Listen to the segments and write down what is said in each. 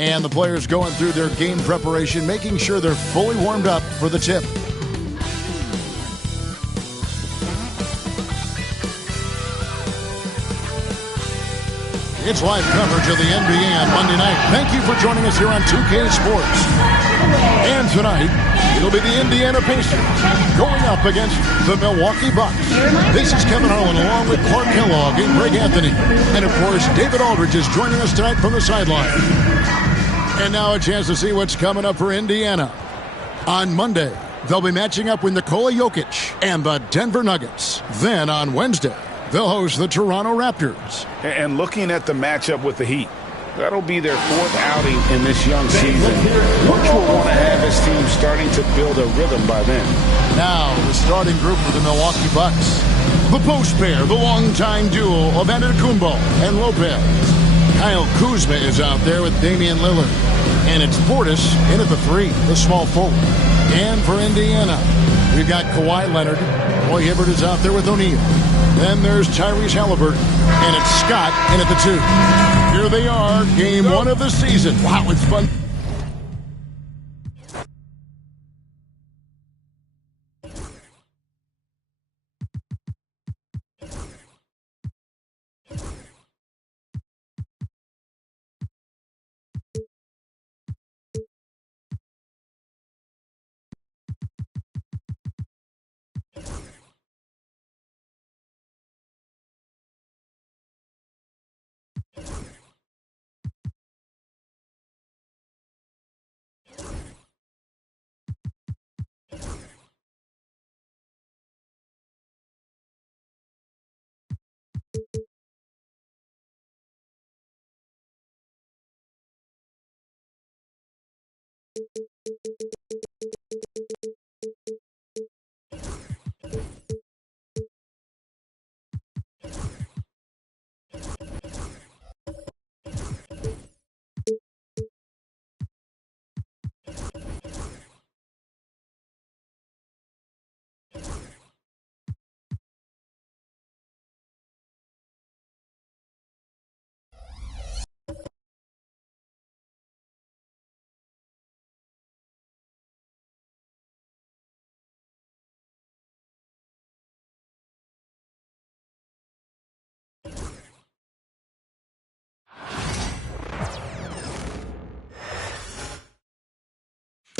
And the players going through their game preparation, making sure they're fully warmed up for the tip. It's live coverage of the NBA on Monday night. Thank you for joining us here on 2K Sports. And tonight, it'll be the Indiana Pacers going up against the Milwaukee Bucks. This is Kevin Harlan along with Clark Kellogg and Greg Anthony. And of course, David Aldridge is joining us tonight from the sideline. And now a chance to see what's coming up for Indiana. On Monday, they'll be matching up with Nikola Jokic and the Denver Nuggets. Then on Wednesday, they'll host the Toronto Raptors. And looking at the matchup with the Heat, that'll be their fourth outing in this young season. Coach will want to have his team starting to build a rhythm by then. Now, the starting group for the Milwaukee Bucks. The post pair, the longtime duo of Antetokounmpo and Lopez. Kyle Kuzma is out there with Damian Lillard. And it's Portis in at the 3, the small forward. And for Indiana, we've got Kawhi Leonard. Roy Hibbert is out there with O'Neal. Then there's Tyrese Halliburton, and it's Scott in at the 2. Here they are, game 1 of the season. Wow, it's fun.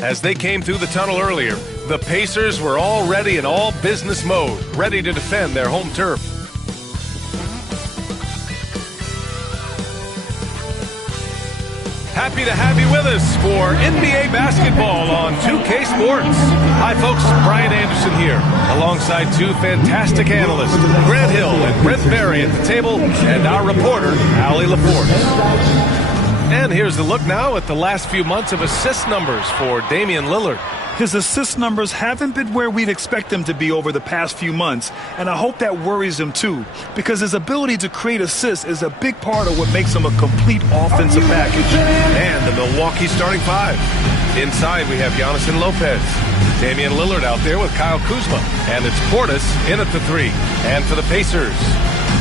As they came through the tunnel earlier, the Pacers were already in all business mode, ready to defend their home turf. Happy to have you with us for NBA basketball on 2K Sports. Hi folks, Brian Anderson here, alongside two fantastic analysts, Grant Hill and Brent Berry at the table, and our reporter, Allie LaForce. And here's a look now at the last few months of assist numbers for Damian Lillard. His assist numbers haven't been where we'd expect them to be over the past few months, and I hope that worries him too, because his ability to create assists is a big part of what makes him a complete offensive package. And the Milwaukee starting 5. Inside we have Giannis and Lopez. Damian Lillard out there with Kyle Kuzma. And it's Portis in at the 3. And for the Pacers,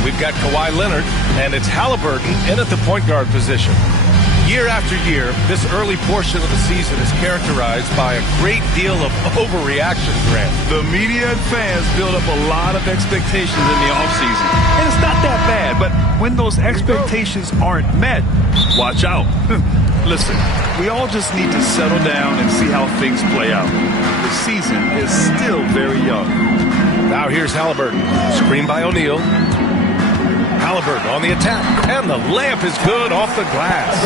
we've got Kawhi Leonard, and it's Halliburton in at the point guard position. Year after year, this early portion of the season is characterized by a great deal of overreaction, Grant. The media and fans build up a lot of expectations in the offseason. And it's not that bad, but when those expectations aren't met, watch out. Listen, we all just need to settle down and see how things play out. The season is still very young. Now here's Halliburton, screened by O'Neal. Halliburton on the attack, and the layup is good off the glass.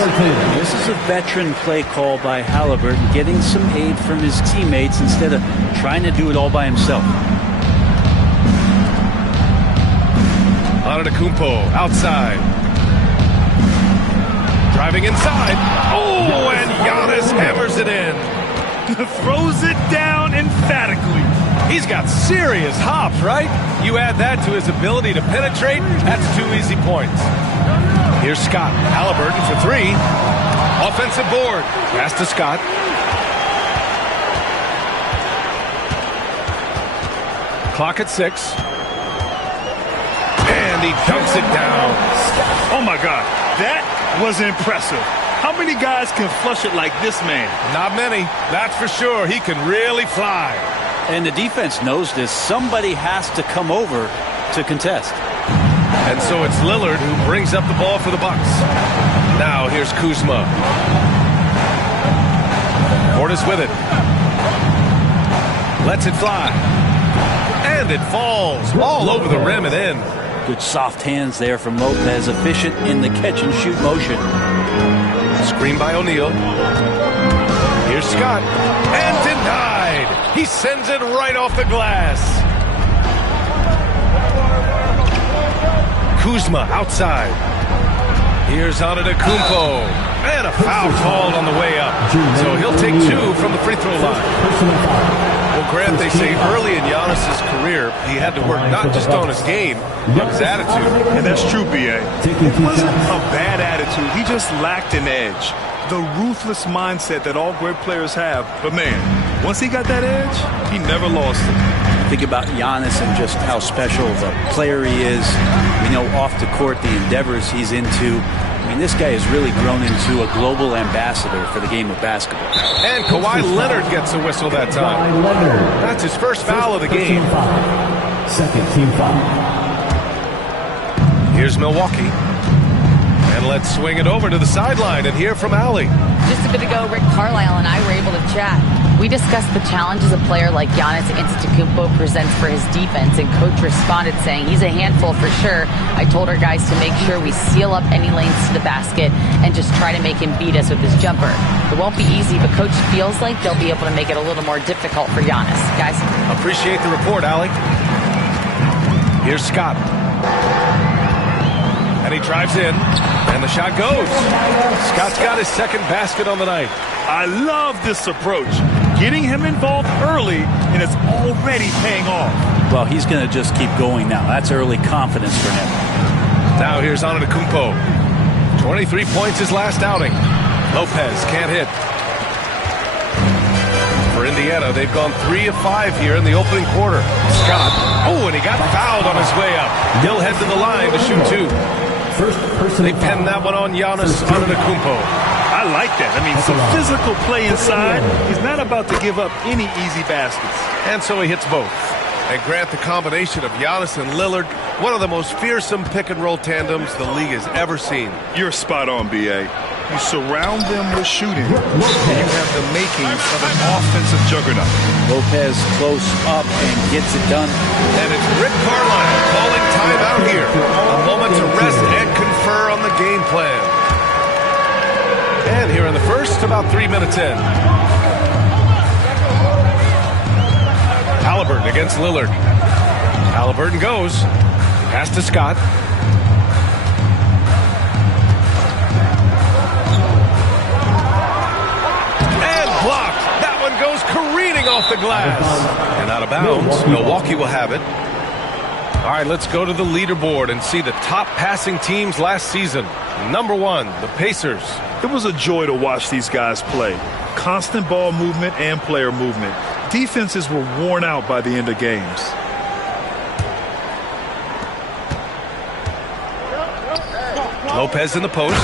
This is a veteran play call by Halliburton, getting some aid from his teammates instead of trying to do it all by himself. Antetokounmpo outside. Driving inside. Oh, and Giannis hammers it in. Throws it down emphatically. He's got serious hops, right? You add that to his ability to penetrate, that's 2 easy points. Here's Scott. Halliburton for 3. Offensive board. Pass to Scott. Clock at 6. And he dunks it down. Oh, my God. That was impressive. How many guys can flush it like this man? Not many, that's for sure. He can really fly. And the defense knows this. Somebody has to come over to contest. And so it's Lillard who brings up the ball for the Bucks. Now here's Kuzma. Portis with it. Lets it fly. And it falls all over the rim and in. Good soft hands there from Lopez. Efficient in the catch-and-shoot motion. Screen by O'Neal. Here's Scott. And denied. He sends it right off the glass. Kuzma outside. Here's Antetokounmpo. And a foul called on the way up. So he'll take 2 from the free throw line. Well, Grant, they say early in Giannis's career, he had to work not just on his game, but his attitude. And that's true, B.A. It wasn't a bad attitude. He just lacked an edge. The ruthless mindset that all great players have. But, man, once he got that edge, he never lost it. Think about Giannis and just how special of a player he is. We know off the court the endeavors he's into. I mean, this guy has really grown into a global ambassador for the game of basketball. And Kawhi Leonard gets a whistle that time. That's his first foul of the game. Second team foul. Here's Milwaukee. And let's swing it over to the sideline and hear from Allie. Just a bit ago, Rick Carlisle and I were able to chat. We discussed the challenges a player like Giannis Antetokounmpo presents for his defense, and Coach responded saying he's a handful for sure. I told our guys to make sure we seal up any lanes to the basket and just try to make him beat us with his jumper. It won't be easy, but Coach feels like they'll be able to make it a little more difficult for Giannis. Guys? Appreciate the report, Allie. Here's Scott. And he drives in, and the shot goes. Scott's got his second basket on the night. I love this approach. Getting him involved early, and it's already paying off. Well, he's going to just keep going now. That's early confidence for him. Now here's Antetokounmpo. 23 points his last outing. Lopez can't hit. For Indiana, they've gone 3 of 5 here in the opening quarter. Scott. Oh, and he got fouled on his way up. He'll head to the line to shoot 2. They pinned that one on Giannis Antetokounmpo. I like that. I mean, some physical play inside. He's not about to give up any easy baskets. And so he hits both. And Grant, the combination of Giannis and Lillard, one of the most fearsome pick-and-roll tandems the league has ever seen. You're spot on, B.A. You surround them with shooting, and you have the makings of an offensive juggernaut. Lopez close up and gets it done. And it's Rick Carlisle calling timeout here. A moment to rest and confer on the game plan. And here in the first, about 3 minutes in. Halliburton against Lillard. Halliburton goes. Pass to Scott. And blocked. That one goes careening off the glass. And out of bounds. Milwaukee will have it. All right, let's go to the leaderboard and see the top passing teams last season. Number 1, the Pacers. It was a joy to watch these guys play. Constant ball movement and player movement. Defenses were worn out by the end of games. Lopez in the post.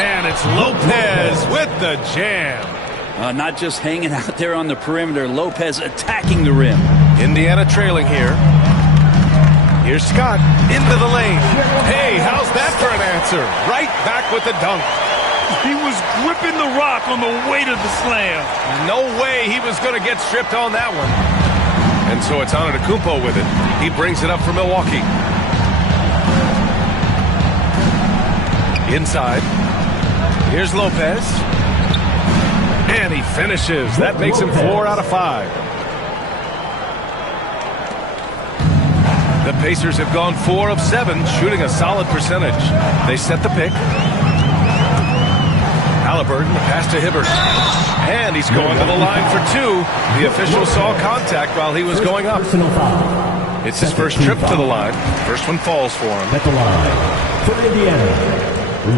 And it's Lopez with the jam. Not just hanging out there on the perimeter. Lopez attacking the rim. Indiana trailing here. Here's Scott into the lane. Hey, how's that for an answer? Right back with the dunk. He was gripping the rock on the way to the slam. No way he was going to get stripped on that one. And so it's Antetokounmpo with it. He brings it up for Milwaukee. Inside. Here's Lopez. And he finishes. That makes him 4 out of 5. The Pacers have gone 4 of 7, shooting a solid percentage. They set the pick. Halliburton, pass to Hibbert. And he's going to the line for 2. The official saw contact while he was going up. It's his first trip to the line. First one falls for him. At the line for Indiana,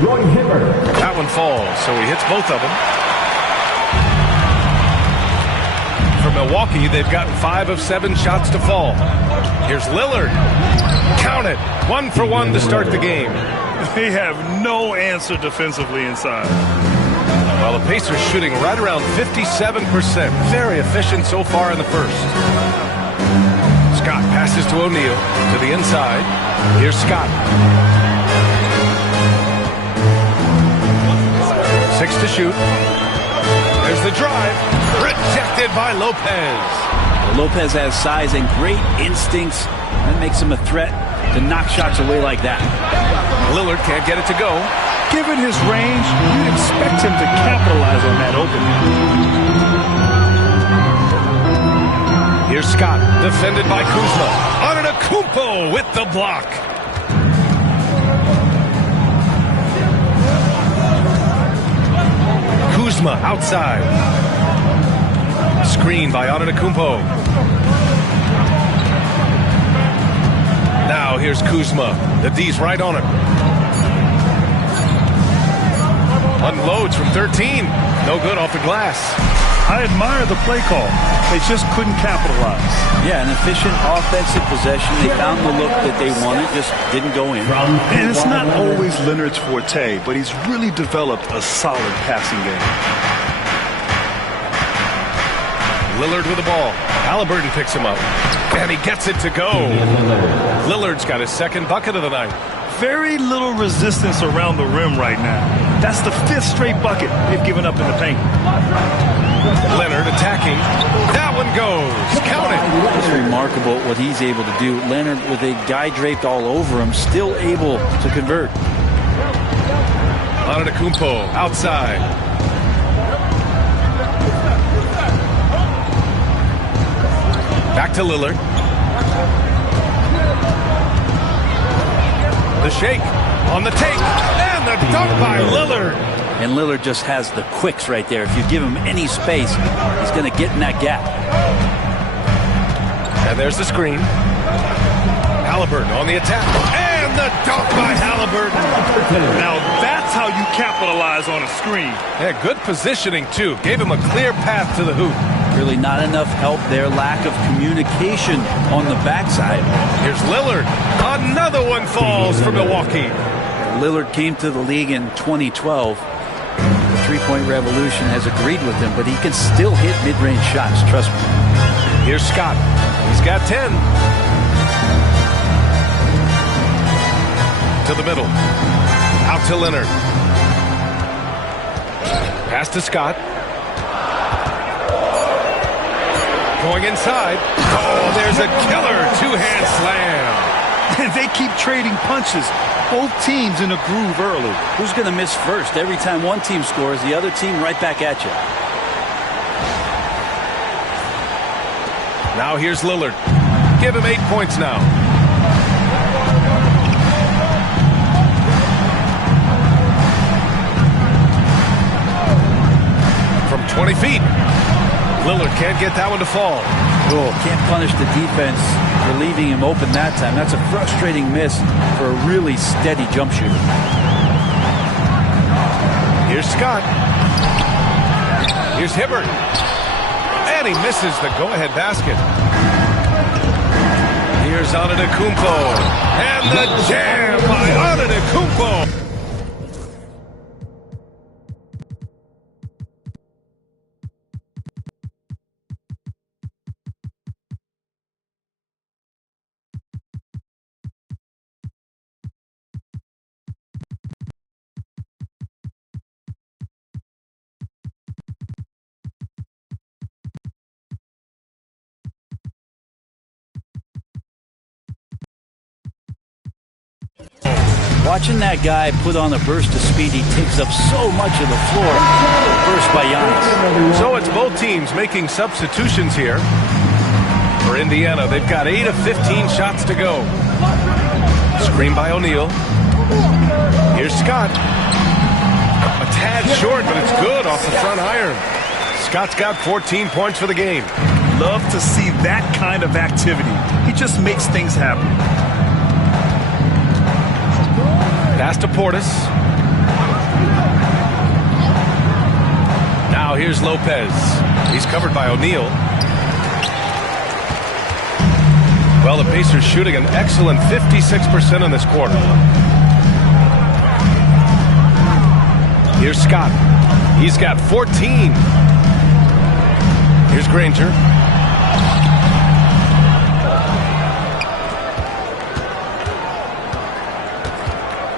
Roy Hibbert. That one falls, so he hits both of them. For Milwaukee, they've gotten 5 of 7 shots to fall. Here's Lillard. Count it. 1 for 1 to start the game. They have no answer defensively inside. Well, the Pacers shooting right around 57%. Very efficient so far in the first. Scott passes to O'Neal to the inside. Here's Scott. 6 to shoot. There's the drive. Rejected by Lopez. Lopez has size and great instincts. That makes him a threat to knock shots away like that. Lillard can't get it to go. Given his range, you'd expect him to capitalize on that opening. Here's Scott, defended by Kuzma. Antetokounmpo with the block. Kuzma outside. Screen by Antetokounmpo. Now here's Kuzma. The D's right on him. Unloads from 13. No good off the glass. I admire the play call. They just couldn't capitalize. Yeah, an efficient offensive possession. They found the look that they wanted, just didn't go in. And it's not always Leonard's forte, but he's really developed a solid passing game. Lillard with the ball. Halliburton picks him up. And he gets it to go. Lillard's got his second bucket of the night. Very little resistance around the rim right now. That's the 5th straight bucket they've given up in the paint. Leonard attacking. That one goes. Count it. It's remarkable what he's able to do. Leonard, with a guy draped all over him, still able to convert. Antetokounmpo outside. Back to Lillard. The shake on the take. And the dunk by Lillard. And Lillard just has the quicks right there. If you give him any space, he's going to get in that gap. And there's the screen. Halliburton on the attack. And the dunk by Halliburton. Now that's how you capitalize on a screen. Yeah, good positioning, too. Gave him a clear path to the hoop. Really not enough help there. Lack of communication on the backside. Here's Lillard. Another one falls for Milwaukee. Lillard came to the league in 2012. The three-point revolution has agreed with him, but he can still hit mid-range shots, trust me. Here's Scott. He's got 10. To the middle. Out to Leonard. Pass to Scott. Going inside. Oh, there's a killer two-hand slam. They keep trading punches. Both teams in a groove early. Who's going to miss first? Every time one team scores, the other team right back at you. Now here's Lillard. Give him 8 points now. From 20 feet. Lillard can't get that one to fall. Oh, can't punish the defense for leaving him open that time. That's a frustrating miss for a really steady jump shooter. Here's Scott. Here's Hibbert. And he misses the go-ahead basket. Here's Antetokounmpo. And the jam by Antetokounmpo. Watching that guy put on a burst of speed, he takes up so much of the floor. Burst by Giannis. So it's both teams making substitutions here. For Indiana, they've got 8 of 15 shots to go. Screen by O'Neal. Here's Scott. A tad short, but it's good off the front iron. Scott's got 14 points for the game. Love to see that kind of activity. He just makes things happen. Pass to Portis. Now here's Lopez. He's covered by O'Neal. Well, the Pacers shooting an excellent 56% in this quarter. Here's Scott. He's got 14. Here's Granger.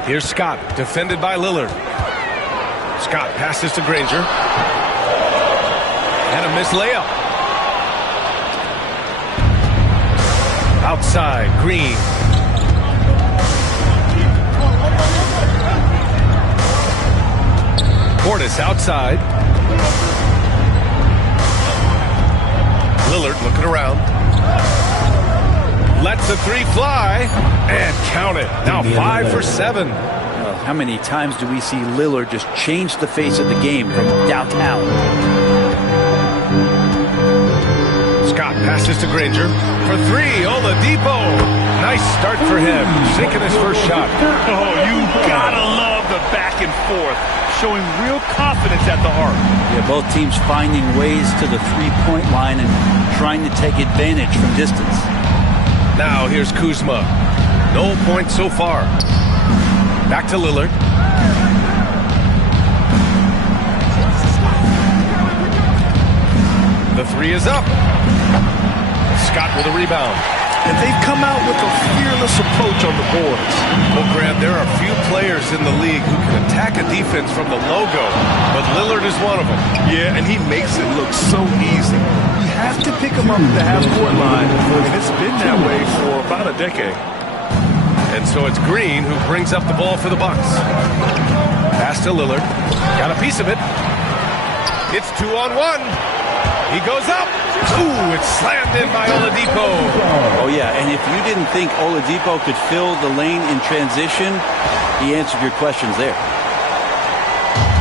Here's Scott, defended by Lillard. Scott passes to Granger. And a missed layup. Outside, Green. Portis outside. Lillard looking around. Lets the three fly and count it. Now 5 for 7. How many times do we see Lillard just change the face of the game from downtown? Scott passes to Granger for 3. Oladipo. Nice start for him. Sinking his first shot. Oh, you gotta love the back and forth. Showing real confidence at the arc. Yeah, both teams finding ways to the three-point line and trying to take advantage from distance. Now here's Kuzma. No points so far. Back to Lillard. The three is up. Scott with a rebound. And they've come out with a fearless approach on the boards. Well, Grant, there are few players in the league who can attack a defense from the logo, but Lillard is one of them. Yeah, and he makes it look so easy. You have to pick him up at the half-court line, and it's been that way for about a decade. And so it's Green who brings up the ball for the Bucks. Pass to Lillard. Got a piece of it. It's 2-on-1. He goes up. Ooh, it's slammed in by Oladipo. Oh, yeah, and if you didn't think Oladipo could fill the lane in transition, he answered your questions there.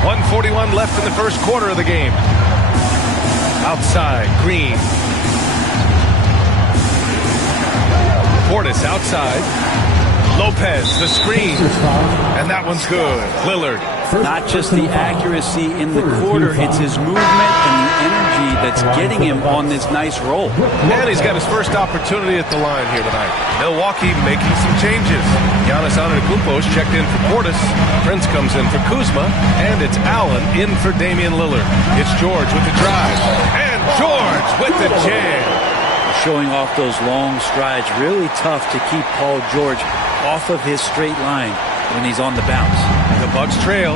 1:41 left in the first quarter of the game. Outside, Green. Portis outside. Lopez, the screen. And that one's good. Lillard. Not just the accuracy in the quarter, it's his movement and the energy that's getting him on this nice roll. And he's got his first opportunity at the line here tonight. Milwaukee making some changes. Giannis Antetokounmpo is checked in for Portis. Prince comes in for Kuzma. And it's Allen in for Damian Lillard. It's George with the drive. And George with the jam. Showing off those long strides. Really tough to keep Paul George off of his straight line when he's on the bounce. The Bucks trail.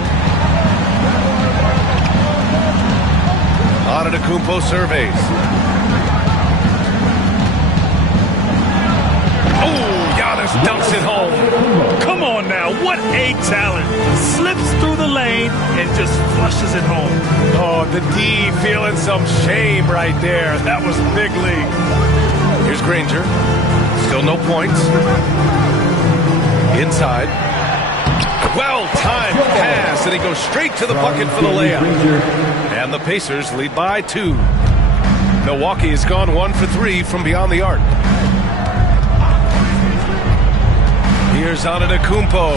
Antetokounmpo surveys. Oh, Giannis dunks it home. Come on now, what a talent. Slips through the lane and just flushes it home. Oh, the D feeling some shame right there. That was big league. Here's Granger. Still no points. Inside. Well-timed pass, and he goes straight to the bucket for the layup. And the Pacers lead by 2. Milwaukee has gone 1 for 3 from beyond the arc. Here's Antetokounmpo.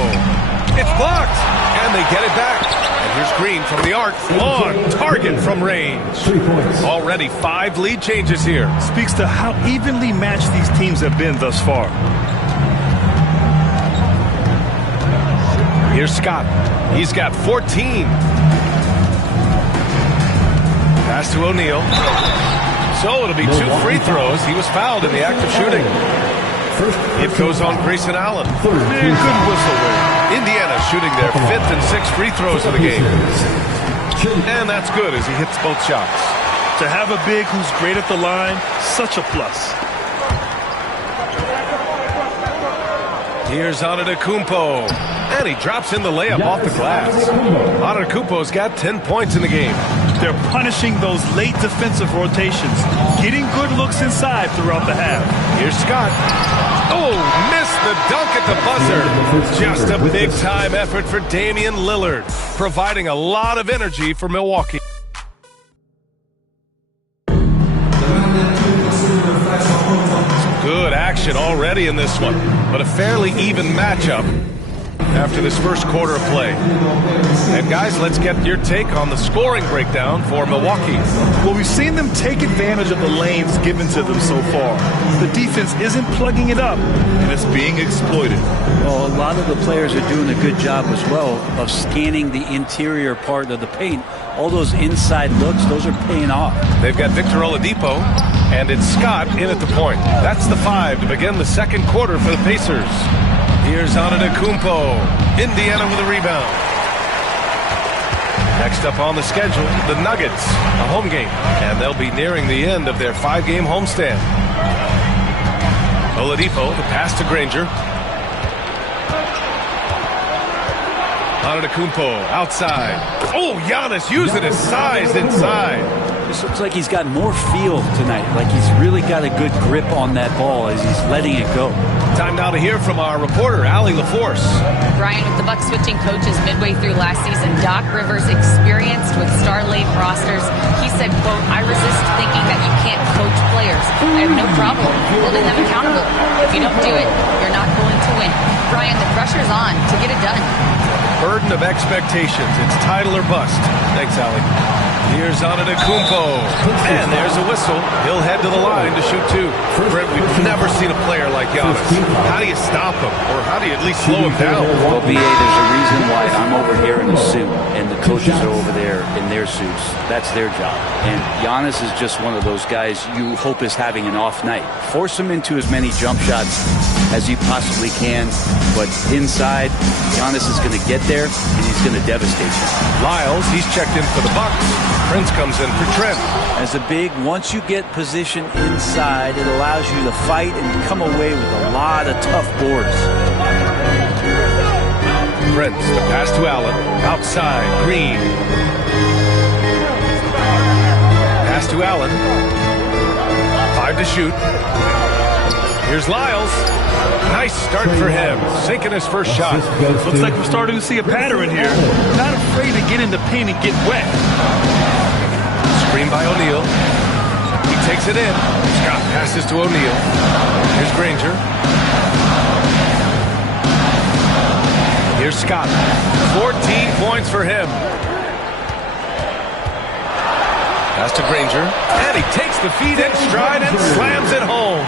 It's blocked, and they get it back. And here's Green from the arc. On target from range. Already 5 lead changes here. Speaks to how evenly matched these teams have been thus far. Here's Scott. He's got 14. Pass to O'Neal. So it'll be 2 free throws. He was fouled in the act of shooting. It goes on Grayson Allen. Man, good whistle there. Indiana shooting their 5th and 6th free throws of the game. And that's good as he hits both shots. To have a big who's great at the line, such a plus. Here's Antetokounmpo. And he drops in the layup off the glass. Antetokounmpo's got 10 points in the game. They're punishing those late defensive rotations, getting good looks inside throughout the half. Here's Scott. Oh, missed the dunk at the buzzer. Just a big-time effort for Damian Lillard, providing a lot of energy for Milwaukee. Good action already in this one, but a fairly even matchup. after this first quarter of play. And guys, let's get your take on the scoring breakdown for Milwaukee. Well, we've seen them take advantage of the lanes given to them so far. The defense isn't plugging it up, and it's being exploited. Well, a lot of the players are doing a good job as well of scanning the interior part of the paint. All those inside looks, those are paying off. They've got Victor Oladipo, and it's Scott in at the point. That's the 5 to begin the second quarter for the Pacers. Here's Antetokounmpo. Indiana with a rebound. Next up on the schedule, the Nuggets, a home game, and they'll be nearing the end of their 5-game homestand. Oladipo, the pass to Granger. Antetokounmpo outside. Oh, Giannis using his size inside. This looks like he's got more feel tonight, like he's really got a good grip on that ball as he's letting it go. Time now to hear from our reporter, Allie LaForce. Brian, with the Bucks switching coaches midway through last season, Doc Rivers, experienced with star-laden rosters, he said, quote, "I resist thinking that you can't coach players. I have no problem holding them accountable. If you don't do it, you're not going to win." Brian, the pressure's on to get it done. Burden of expectations. It's title or bust. Thanks, Allie. Here's Antetokounmpo. And there's a whistle. He'll head to the line to shoot 2. Brent, we've never seen a player like Giannis. How do you stop him? Or how do you at least slow him down? Well, BA, there's a reason why I'm over here in a suit and the coaches are over there in their suits. That's their job. And Giannis is just one of those guys you hope is having an off night. Force him into as many jump shots as you possibly can. But inside, Giannis is going to get there and he's going to devastate you. Lyles, he's checked in for the Bucks. Prince comes in for Trent. As a big, once you get position inside, it allows you to fight and come away with a lot of tough boards. Prince, the pass to Allen. Outside, Green. Pass to Allen. 5 to shoot. Here's Lyles. Nice start for him. Sinking his first shot. Looks like we're starting to see a pattern here. Not afraid to get in the paint and get wet. Screen by O'Neal. He takes it in. Scott passes to O'Neal. Here's Granger. Here's Scott. 14 points for him. Pass to Granger. And he takes the feed in stride and slams it home.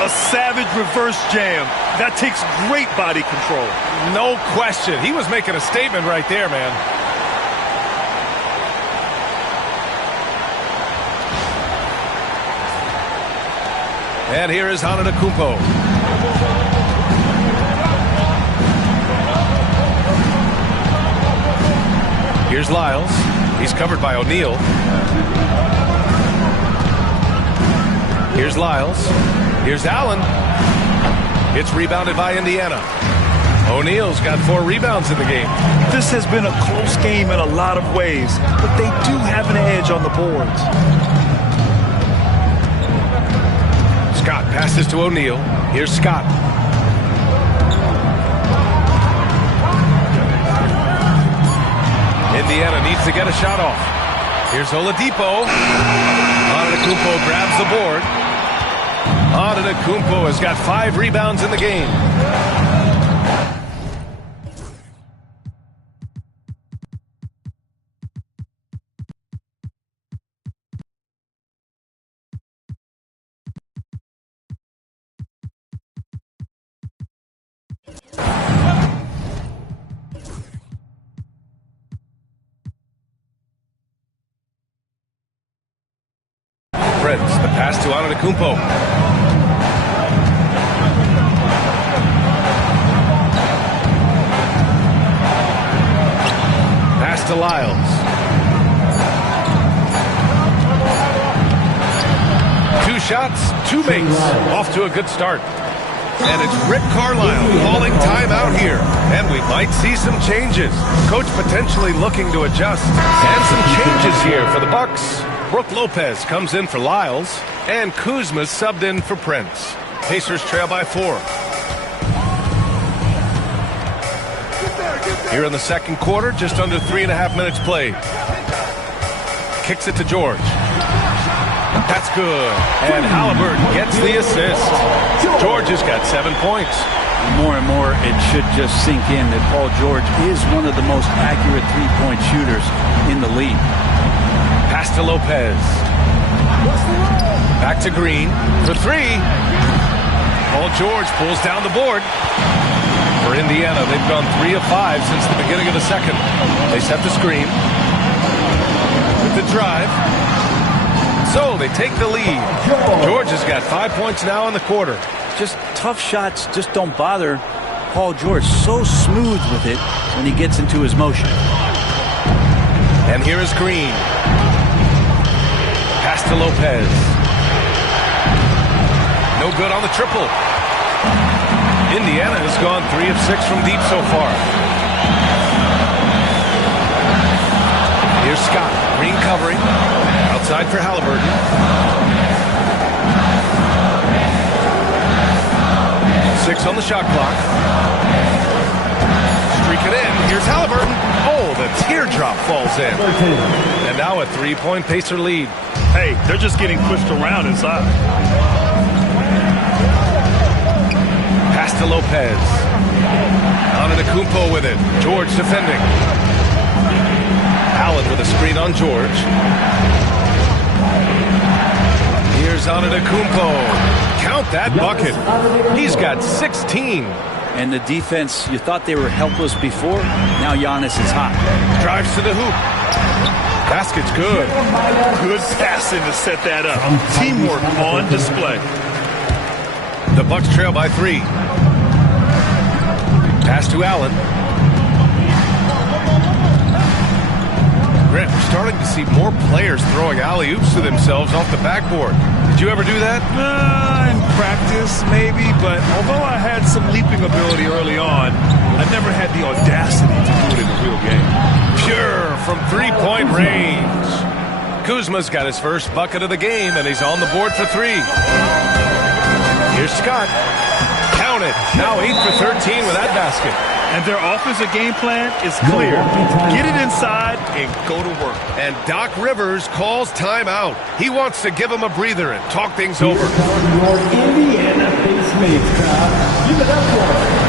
A savage reverse jam. That takes great body control. No question. He was making a statement right there, man. And here is Antetokounmpo. Here's Lyles. He's covered by O'Neal. Here's Lyles. Here's Allen. It's rebounded by Indiana. O'Neal's got 4 rebounds in the game. This has been a close game in a lot of ways, but they do have an edge on the boards. Scott passes to O'Neal. Here's Scott. Indiana needs to get a shot off. Here's Oladipo. Antetokounmpo grabs the board. Antetokounmpo has got 5 rebounds in the game. Prince, the pass to Antetokounmpo. Pass to Lyles. 2 shots, 2 makes. Off to a good start. And it's Rick Carlisle calling timeout here. And we might see some changes. Coach potentially looking to adjust. And some changes here for the Bucks. Brook Lopez comes in for Lyles. And Kuzma subbed in for Prince. Pacers trail by 4. Here in the second quarter, just under 3.5 minutes played. Kicks it to George. That's good. And Halliburton gets the assist. George has got 7 points. More and more, it should just sink in that Paul George is one of the most accurate three-point shooters in the league. Pass to Lopez. Back to Green for three. Paul George pulls down the board. For Indiana, they've gone 3 of 5 since the beginning of the second. They set the screen. With the drive. So they take the lead. George has got 5 points now in the quarter. Just tough shots just don't bother Paul George. So smooth with it when he gets into his motion. And here is Green. Pass to Lopez. No good on the triple. Indiana has gone 3 of 6 from deep so far. Here's Scott. Green covering. Outside for Halliburton. 6 on the shot clock. Streak it in. Here's Halliburton. Oh, the teardrop falls in. And now a 3-point Pacer lead. Hey, they're just getting pushed around inside. Pass to Lopez. Antetokounmpo with it. George defending. Allen with a screen on George. Here's Antetokounmpo. Count that bucket. He's got 16. And the defense, you thought they were helpless before. Now Giannis is hot. Drives to the hoop. Basket's good. Good passing to set that up. Teamwork on display. The Bucks trail by 3. Pass to Allen. Grant, we're starting to see more players throwing alley-oops to themselves off the backboard. Did you ever do that? In practice, maybe, but although I had some leaping ability early on, I never had the audacity to do it in a real game. Pure from three-point range. Kuzma's got his first bucket of the game, and he's on the board for 3. Here's Scott. Count it. Now 8 for 13 with that basket. And their offensive game plan is clear. Get it inside and go to work. And Doc Rivers calls timeout. He wants to give him a breather and talk things over. Your Indiana Pacemates crowd. Give it up for them.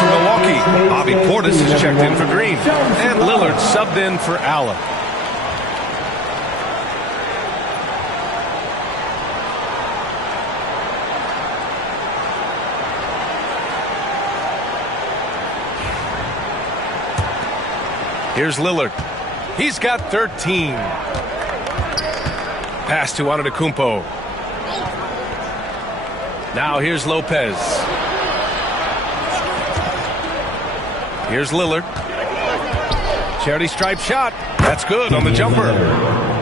For Milwaukee, Bobby Portis has checked in for Green. And Lillard subbed in for Allen. Here's Lillard. He's got 13. Pass to Antetokounmpo. Now here's Lopez. Here's Lillard. Charity stripe shot. That's good on the jumper.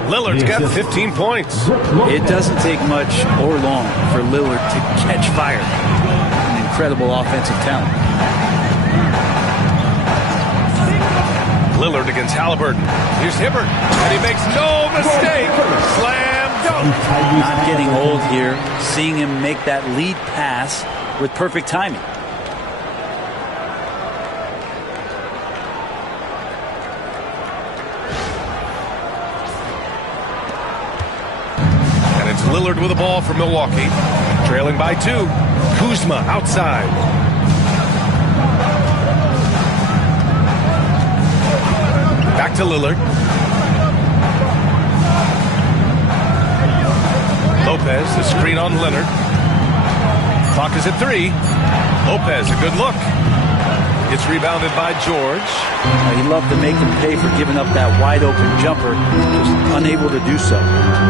Lillard's got 15 points. It doesn't take much or long for Lillard to catch fire. An incredible offensive talent. Lillard against Halliburton. Here's Hibbert. And he makes no mistake. Slam dunk. Not getting old here. Seeing him make that lead pass with perfect timing. Lillard with the ball for Milwaukee, trailing by 2. Kuzma outside. Back to Lillard. Lopez, the screen on Leonard. Clock is at 3. Lopez, a good look. It's rebounded by George. He loved to make him pay for giving up that wide-open jumper, just unable to do so.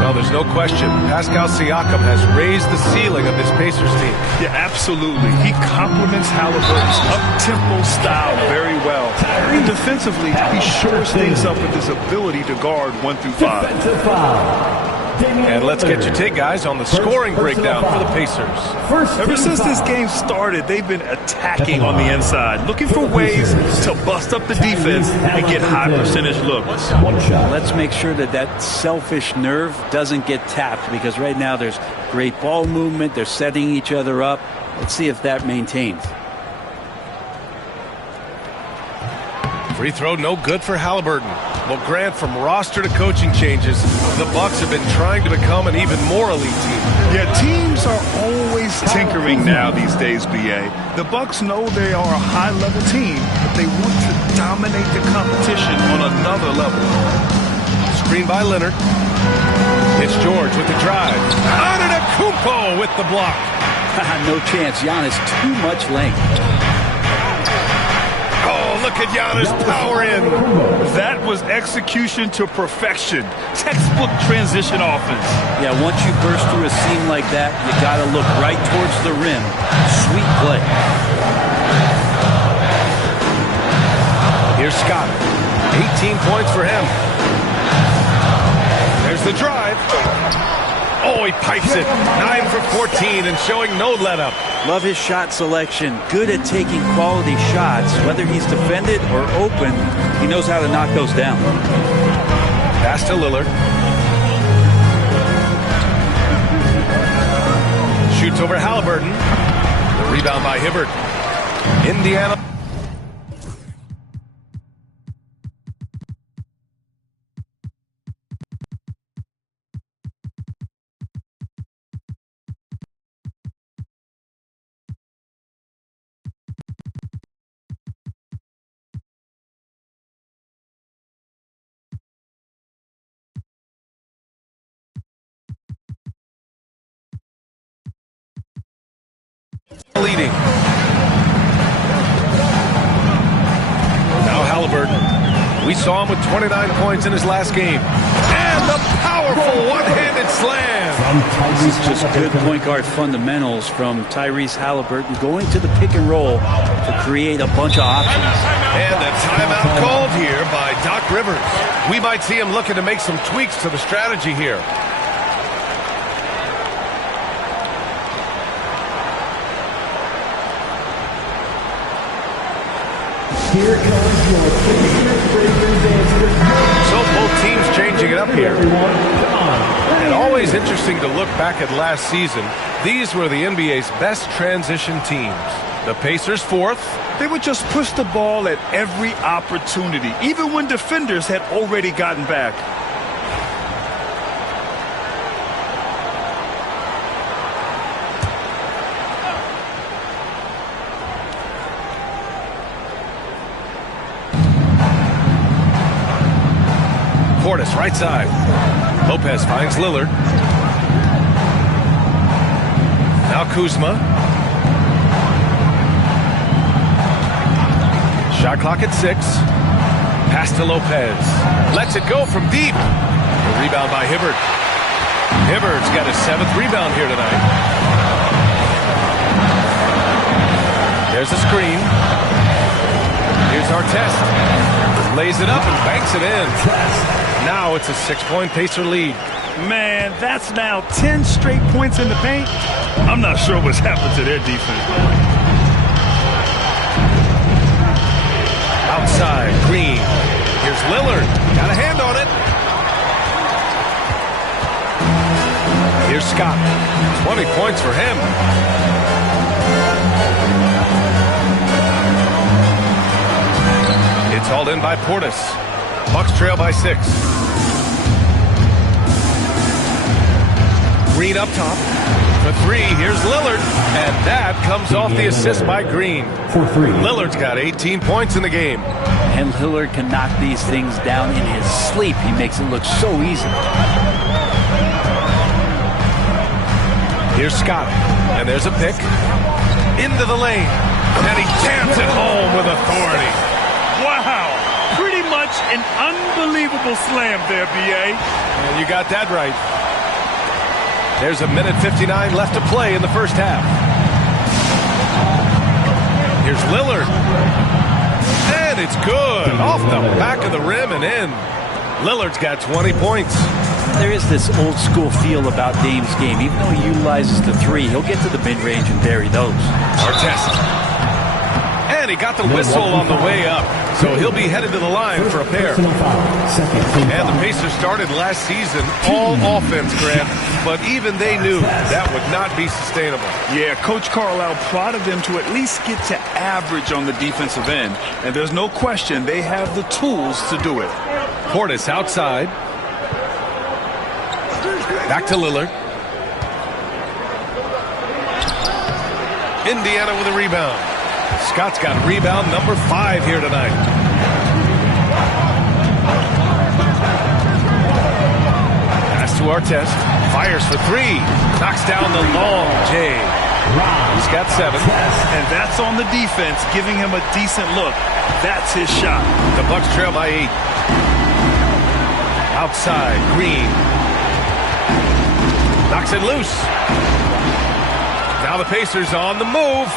Well, there's no question. Pascal Siakam has raised the ceiling of this Pacers team. Yeah, absolutely. He complements Halliburton's up-tempo style very well. And defensively, he shores things up with his ability to guard 1 through 5. And let's get your take, guys, on the scoring breakdown for the Pacers. Ever since this game started, they've been attacking on the inside, looking for ways to bust up the defense and get high percentage looks. Let's make sure that that selfish nerve doesn't get tapped, because right now there's great ball movement. They're setting each other up. Let's see if that maintains. Free throw no good for Halliburton. Well, Grant, from roster to coaching changes, the Bucks have been trying to become an even more elite team. Yeah, teams are always tinkering now these days, B.A. The Bucks know they are a high-level team, but they want to dominate the competition on another level. Screen by Leonard. It's George with the drive. Antetokounmpo with the block. No chance. Giannis, too much length. Look at Giannis power in. That was execution to perfection. Textbook transition offense. Yeah, once you burst through a seam like that, you got to look right towards the rim. Sweet play. Here's Scott. 18 points for him. There's the drive. Oh, he pipes it. 9 for 14 and showing no let-up. Love his shot selection. Good at taking quality shots. Whether he's defended or open, he knows how to knock those down. Pass to Lillard. Shoots over Halliburton. The rebound by Hibbert. Indiana. Leading. Now Halliburton. We saw him with 29 points in his last game. And the powerful one-handed slam. This is just good point guard fundamentals from Tyrese Halliburton, going to the pick and roll to create a bunch of options. And a timeout called here by Doc Rivers. We might see him looking to make some tweaks to the strategy here. Here comes your favorite Breakers answer. So both teams changing it up here. And always interesting to look back at last season. These were the NBA's best transition teams. The Pacers 4th. They would just push the ball at every opportunity, even when defenders had already gotten back. Portis, right side. Lopez finds Lillard. Now Kuzma. Shot clock at 6. Pass to Lopez. Lets it go from deep. A rebound by Hibbert. Hibbert's got his 7th rebound here tonight. There's a screen. Here's Artest. Lays it up and banks it in. Now it's a 6-point Pacer lead. Man, that's now 10 straight points in the paint. I'm not sure what's happened to their defense. Outside, Green. Here's Lillard. Got a hand on it. Here's Scott. 20 points for him. It's hauled in by Portis. Bucks trail by 6. Green up top. For three, here's Lillard. And that comes off the assist by Green. For three. Lillard's got 18 points in the game. And Lillard can knock these things down in his sleep. He makes it look so easy. Here's Scott. And there's a pick. Into the lane. And he jams it home with authority. Wow. Pretty much an unbelievable slam there, B.A. And you got that right. There's a minute 59 left to play in the first half. Here's Lillard. And it's good. Off the back of the rim and in. Lillard's got 20 points. There is this old school feel about Dame's game. Even though he utilizes the three, he'll get to the mid-range and bury those. Artest. And he got the whistle on the way up. So he'll be headed to the line for a pair. And the Pacers started last season all offense, Grant. But even they knew that would not be sustainable. Yeah, Coach Carlisle prodded them to at least get to average on the defensive end. And there's no question they have the tools to do it. Portis outside. Back to Lillard. Indiana with a rebound. Scott's got rebound number 5 here tonight. Pass to Artest. Fires for 3. Knocks down the long J. He's got 7. And that's on the defense, giving him a decent look. That's his shot. The Bucks trail by 8. Outside, Green. Knocks it loose. Now the Pacers on the move.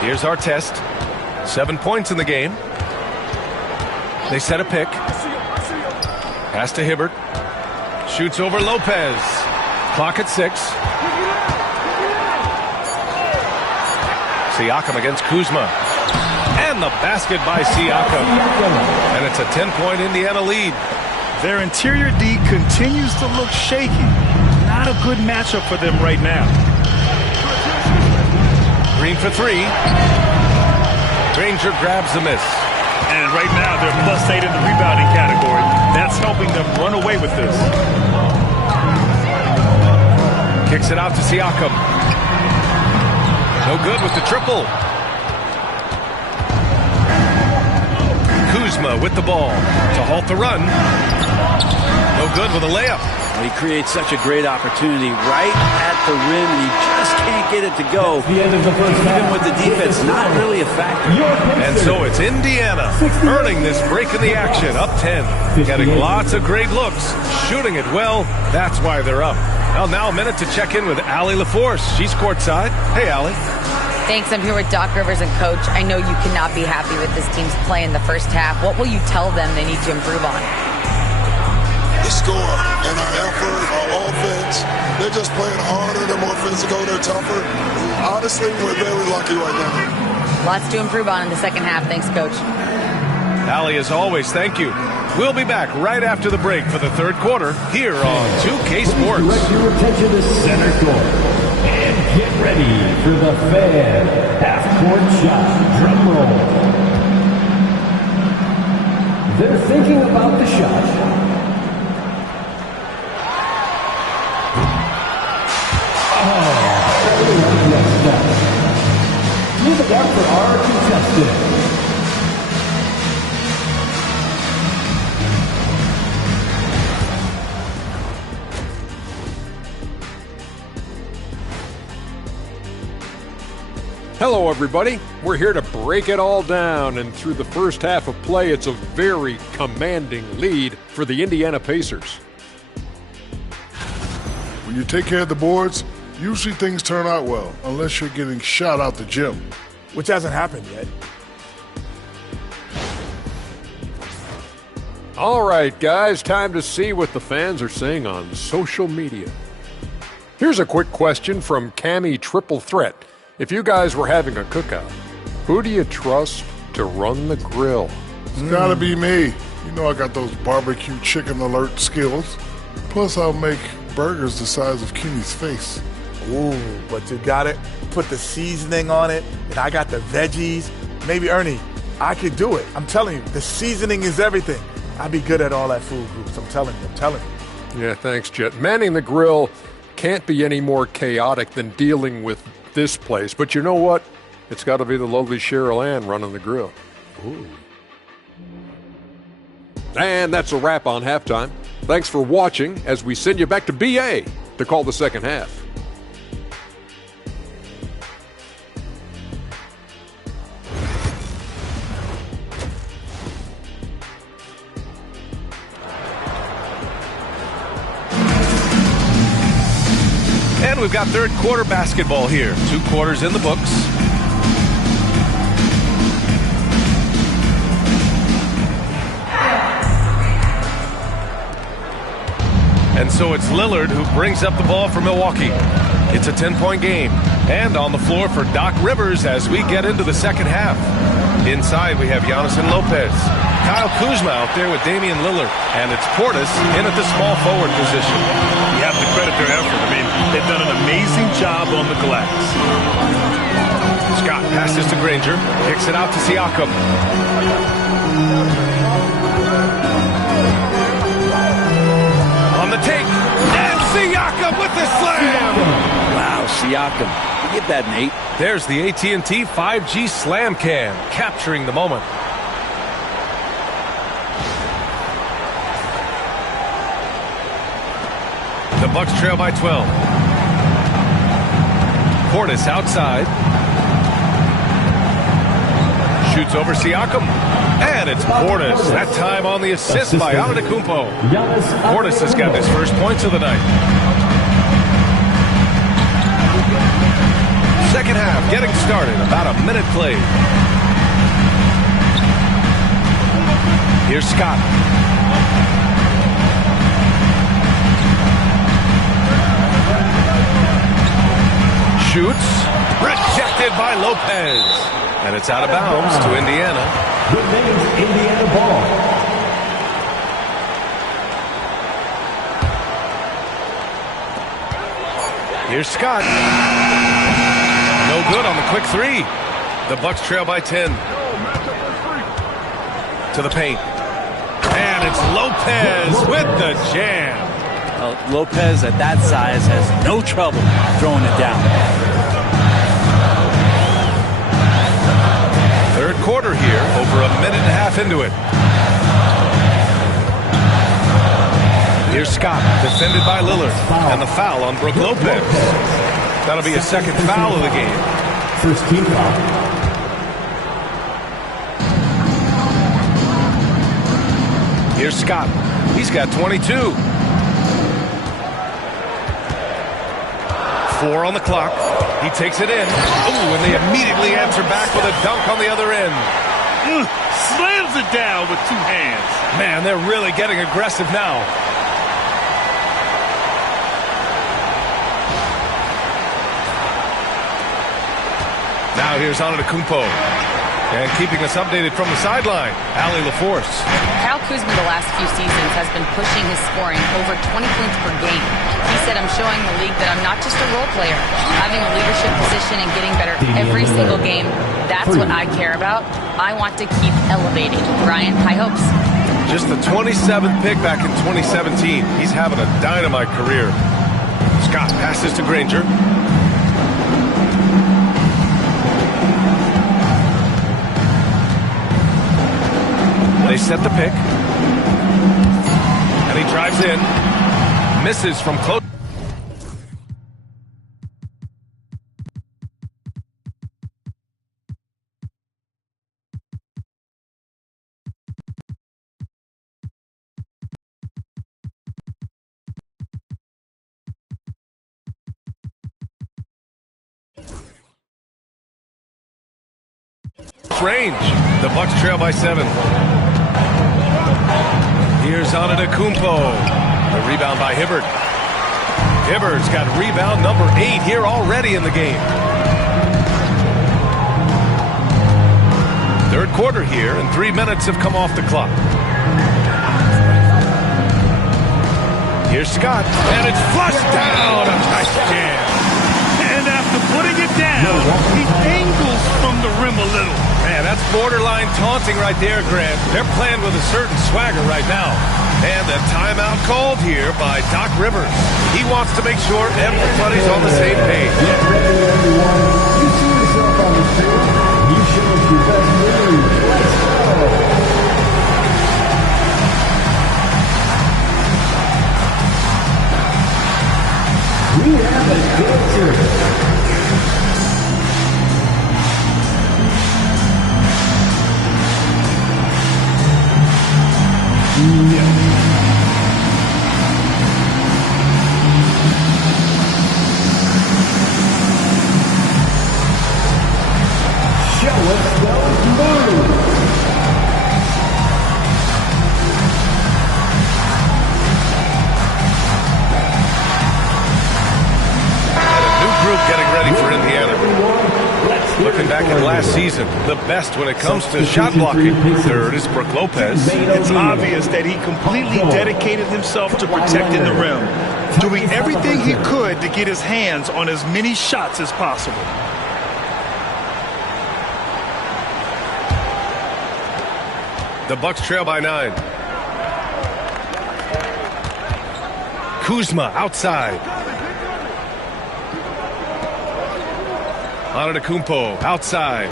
Here's Artest. 7 points in the game. They set a pick. Pass to Hibbert. Shoots over Lopez. Clock at 6. Siakam against Kuzma. And the basket by Siakam. And it's a 10-point Indiana lead. Their interior D continues to look shaky. Not a good matchup for them right now. Green for 3. Granger grabs the miss. And right now they're +8 in the rebounding category. That's helping them run away with this. Kicks it out to Siakam. No good with the triple. Kuzma with the ball to halt the run. No good with a layup. He creates such a great opportunity right at the rim, and he just can't get it to go. Even with the defense, not really a factor. And so it's Indiana earning this break in the action, up 10. Getting lots of great looks, shooting it well. That's why they're up. Well, now a minute to check in with Allie LaForce. She's courtside. Hey, Allie. Thanks. I'm here with Doc Rivers and Coach. I know you cannot be happy with this team's play in the first half. What will you tell them they need to improve on? The score and our effort, our offense. They're just playing harder. They're more physical. They're tougher. Honestly, we're very lucky right now. Lots to improve on in the second half. Thanks, Coach. Allie, as always, thank you. We'll be back right after the break for the third quarter here on 2K Sports. Direct your attention to center court. And get ready for the Fan half-court shot. Drum roll. They're thinking about the shot. Give it up for our contestant. Hello, everybody. We're here to break it all down, and through the first half of play, it's a very commanding lead for the Indiana Pacers. When you take care of the boards, usually things turn out well, unless you're getting shot out the gym. Which hasn't happened yet. All right, guys, time to see what the fans are saying on social media. Here's a quick question from Cammy Triple Threat. If you guys were having a cookout, who do you trust to run the grill? It's gotta be me. You know I got those barbecue chicken alert skills. Plus I'll make burgers the size of Kenny's face. Ooh, but you gotta put the seasoning on it, and I got the veggies. Maybe, Ernie, I could do it. I'm telling you, the seasoning is everything. I'd be good at all that food groups. I'm telling you. Yeah, thanks, Jet. Manning the grill can't be any more chaotic than dealing with this place. But you know what? It's got to be the lovely Cheryl Ann running the grill. Ooh. And that's a wrap on halftime. Thanks for watching as we send you back to BA to call the second half. And we've got third quarter basketball here. 2 quarters in the books. And so it's Lillard who brings up the ball for Milwaukee. It's a 10-point game. And on the floor for Doc Rivers as we get into the second half. Inside we have Giannis and Lopez. Kyle Kuzma out there with Damian Lillard. And it's Portis in at the small forward position. You have to credit their effort. I mean, they've done an amazing job on the glass. Scott passes to Granger. Kicks it out to Siakam. On the take. And Siakam with the slam. Wow, Siakam. You get that, Nate. There's the AT&T 5G Slam Cam, capturing the moment. The Bucks trail by 12. Portis outside. Shoots over Siakam. And it's Portis. That time on the assist by Antetokounmpo. Portis has got his first points of the night. Second half getting started. About a minute played. Here's Scott. Shoots. Rejected by Lopez. And it's out of bounds to Indiana. Remains Indiana ball. Here's Scott. No good on the quick 3. The Bucks trail by 10. To the paint. And it's Lopez with the jam. Lopez at that size has no trouble throwing it down. Third quarter here, over a minute and a half into it. Here's Scott, defended by Lillard, and the foul on Brook Lopez. That'll be his second foul of the game. First team foul. Here's Scott. He's got 22. 4 on the clock. He takes it in. Ooh, and they immediately answer back with a dunk on the other end. Slams it down with 2 hands. Man, they're really getting aggressive now. Now here's Antetokounmpo. And keeping us updated from the sideline, Allie LaForce. Kyle Kuzma the last few seasons has been pushing his scoring over 20 points per game. He said, I'm showing the league that I'm not just a role player. Having a leadership position and getting better every single game, that's what I care about. I want to keep elevating. Ryan, high hopes. Just the 27th pick back in 2017. He's having a dynamite career. Scott passes to Granger. They set the pick. And he drives in. Misses from close. Range. The Bucks trail by 7. Here's Antetokounmpo. The rebound by Hibbert. Hibbert's got rebound number 8 here already in the game. Third quarter here, and 3 minutes have come off the clock. Here's Scott, and it's flushed down. A nice jam. And after putting it down, he angles from the rim a little. Man, that's borderline taunting right there, Grant. They're playing with a certain swagger right now. And a timeout called here by Doc Rivers. He wants to make sure everybody's on the same page. Get ready, everyone. You see yourself on the field. You show us your best move. Let's go. We have a dancer. Show us those moves. Getting ready for Indiana. Looking back at last season, the best when it comes to shot blocking. Third is Brook Lopez. It's obvious that he completely dedicated himself to protecting the rim, doing everything he could to get his hands on as many shots as possible. The Bucks trail by 9. Kuzma outside. Antetokounmpo outside.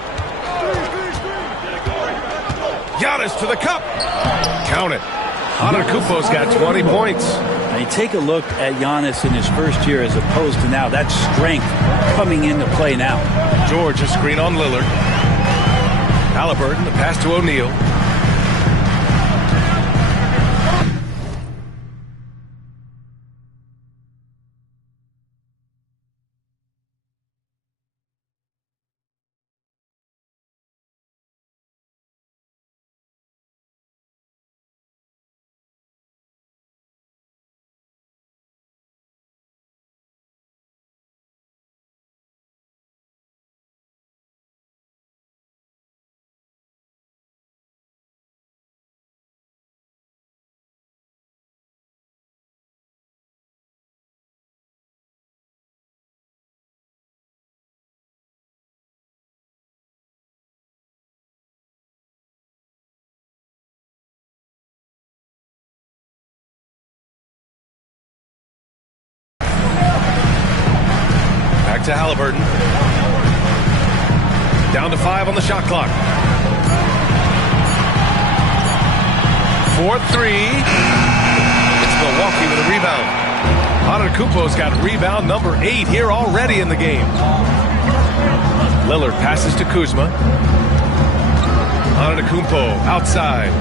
Giannis to the cup. Count it. Antetokounmpo's got 20 points. Now you take a look at Giannis in his first year as opposed to now. That strength coming into play now. George, a screen on Lillard. Halliburton, the pass to O'Neal. To Halliburton. Down to 5 on the shot clock. 4-3. It's Milwaukee with a rebound. Antetokounmpo's got rebound number 8 here already in the game. Lillard passes to Kuzma. Antetokounmpo outside.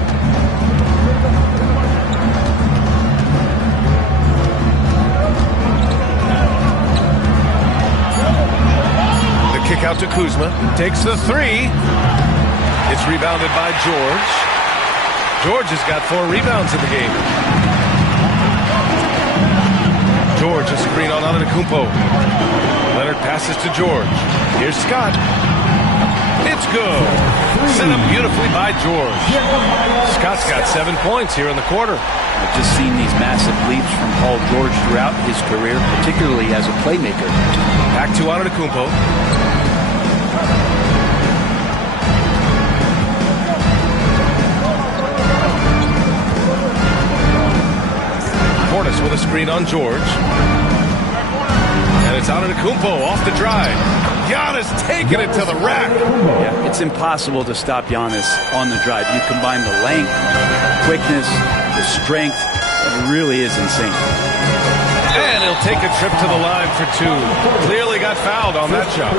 Kick out to Kuzma. Takes the 3. It's rebounded by George. George has got 4 rebounds in the game. George, a screen on Antetokounmpo. Leonard passes to George. Here's Scott. It's good. Set up beautifully by George. Scott's got 7 points here in the quarter. I've just seen these massive leaps from Paul George throughout his career, particularly as a playmaker. Back to Antetokounmpo. Portis with a screen on George. And it's Antetokounmpo off the drive. Giannis taking it to the rack. Yeah, it's impossible to stop Giannis on the drive. You combine the length, quickness, the strength. It really is insane. And he'll take a trip to the line for 2. Clearly got fouled on that shot.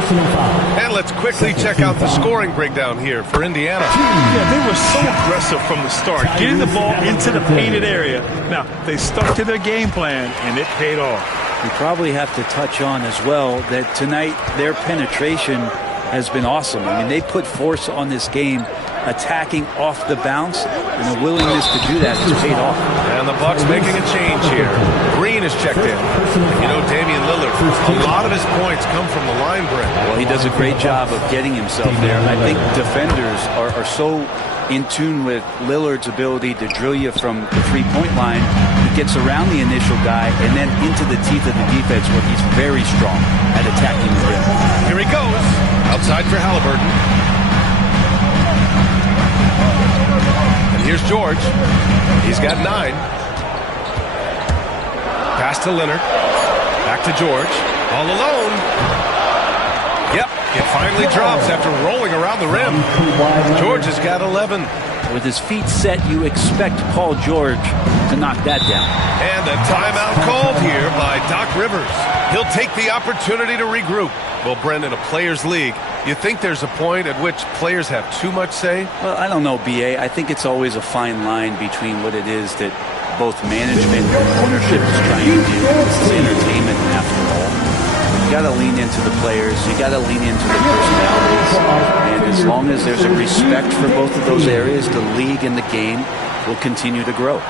And let's quickly check out the scoring breakdown here for Indiana. Yeah, they were so aggressive from the start, getting the ball into the painted area. Now, they stuck to their game plan, and it paid off. We probably have to touch on as well that tonight their penetration has been awesome. I mean, they put force on this game, attacking off the bounce, and the willingness to do that has paid off. And the Bucks making a change here. Green is checked in. You know, Damian Lillard, a lot of his points come from the line break. Well, he does a great job of getting himself there. I think defenders are so in tune with Lillard's ability to drill you from the three-point line. He gets around the initial guy and then into the teeth of the defense where he's very strong at attacking the rim. Here he goes. Outside for Halliburton. Here's George. He's got 9. Pass to Leonard. Back to George. All alone. Yep, it finally drops after rolling around the rim. George has got 11. With his feet set, you expect Paul George to knock that down. And a timeout called here by Doc Rivers. He'll take the opportunity to regroup. Well, Brent, in a players' league, you think there's a point at which players have too much say? Well, I don't know, B.A. I think it's always a fine line between what it is that both management and ownership is trying to do. It's entertainment, after all. You got to lean into the players. You got to lean into the personalities. And as long as there's a respect for both of those areas, the league and the game will continue to grow.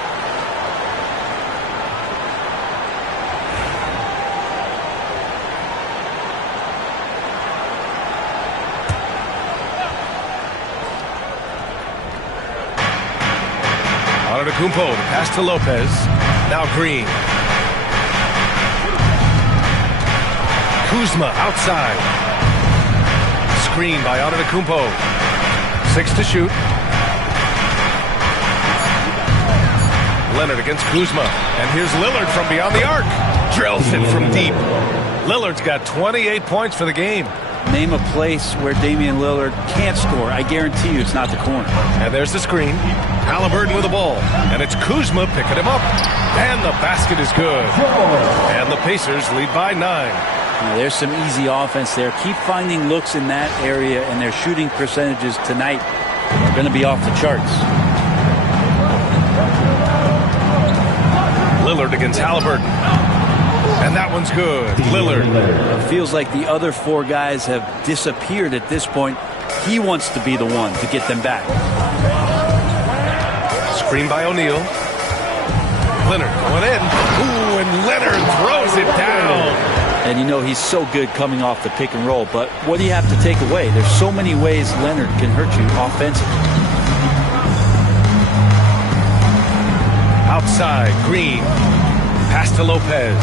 Antetokounmpo, the pass to Lopez. Now Green. Kuzma outside. Screen by Antetokounmpo. 6 to shoot. Leonard against Kuzma. And here's Lillard from beyond the arc. Drills it from deep. Lillard's got 28 points for the game. Name a place where Damian Lillard can't score. I guarantee you it's not the corner. And there's the screen. Halliburton with the ball. And it's Kuzma picking him up. And the basket is good. And the Pacers lead by 9. Now, there's some easy offense there. Keep finding looks in that area, and their shooting percentages tonight are going to be off the charts. Lillard against Halliburton. And that one's good. Lillard. It feels like the other 4 guys have disappeared at this point. He wants to be the one to get them back. Screen by O'Neal. Leonard going in. Ooh, and Leonard throws it down. And you know he's so good coming off the pick and roll. But what do you have to take away? There's so many ways Leonard can hurt you offensively. Outside, Green. Pass to Lopez.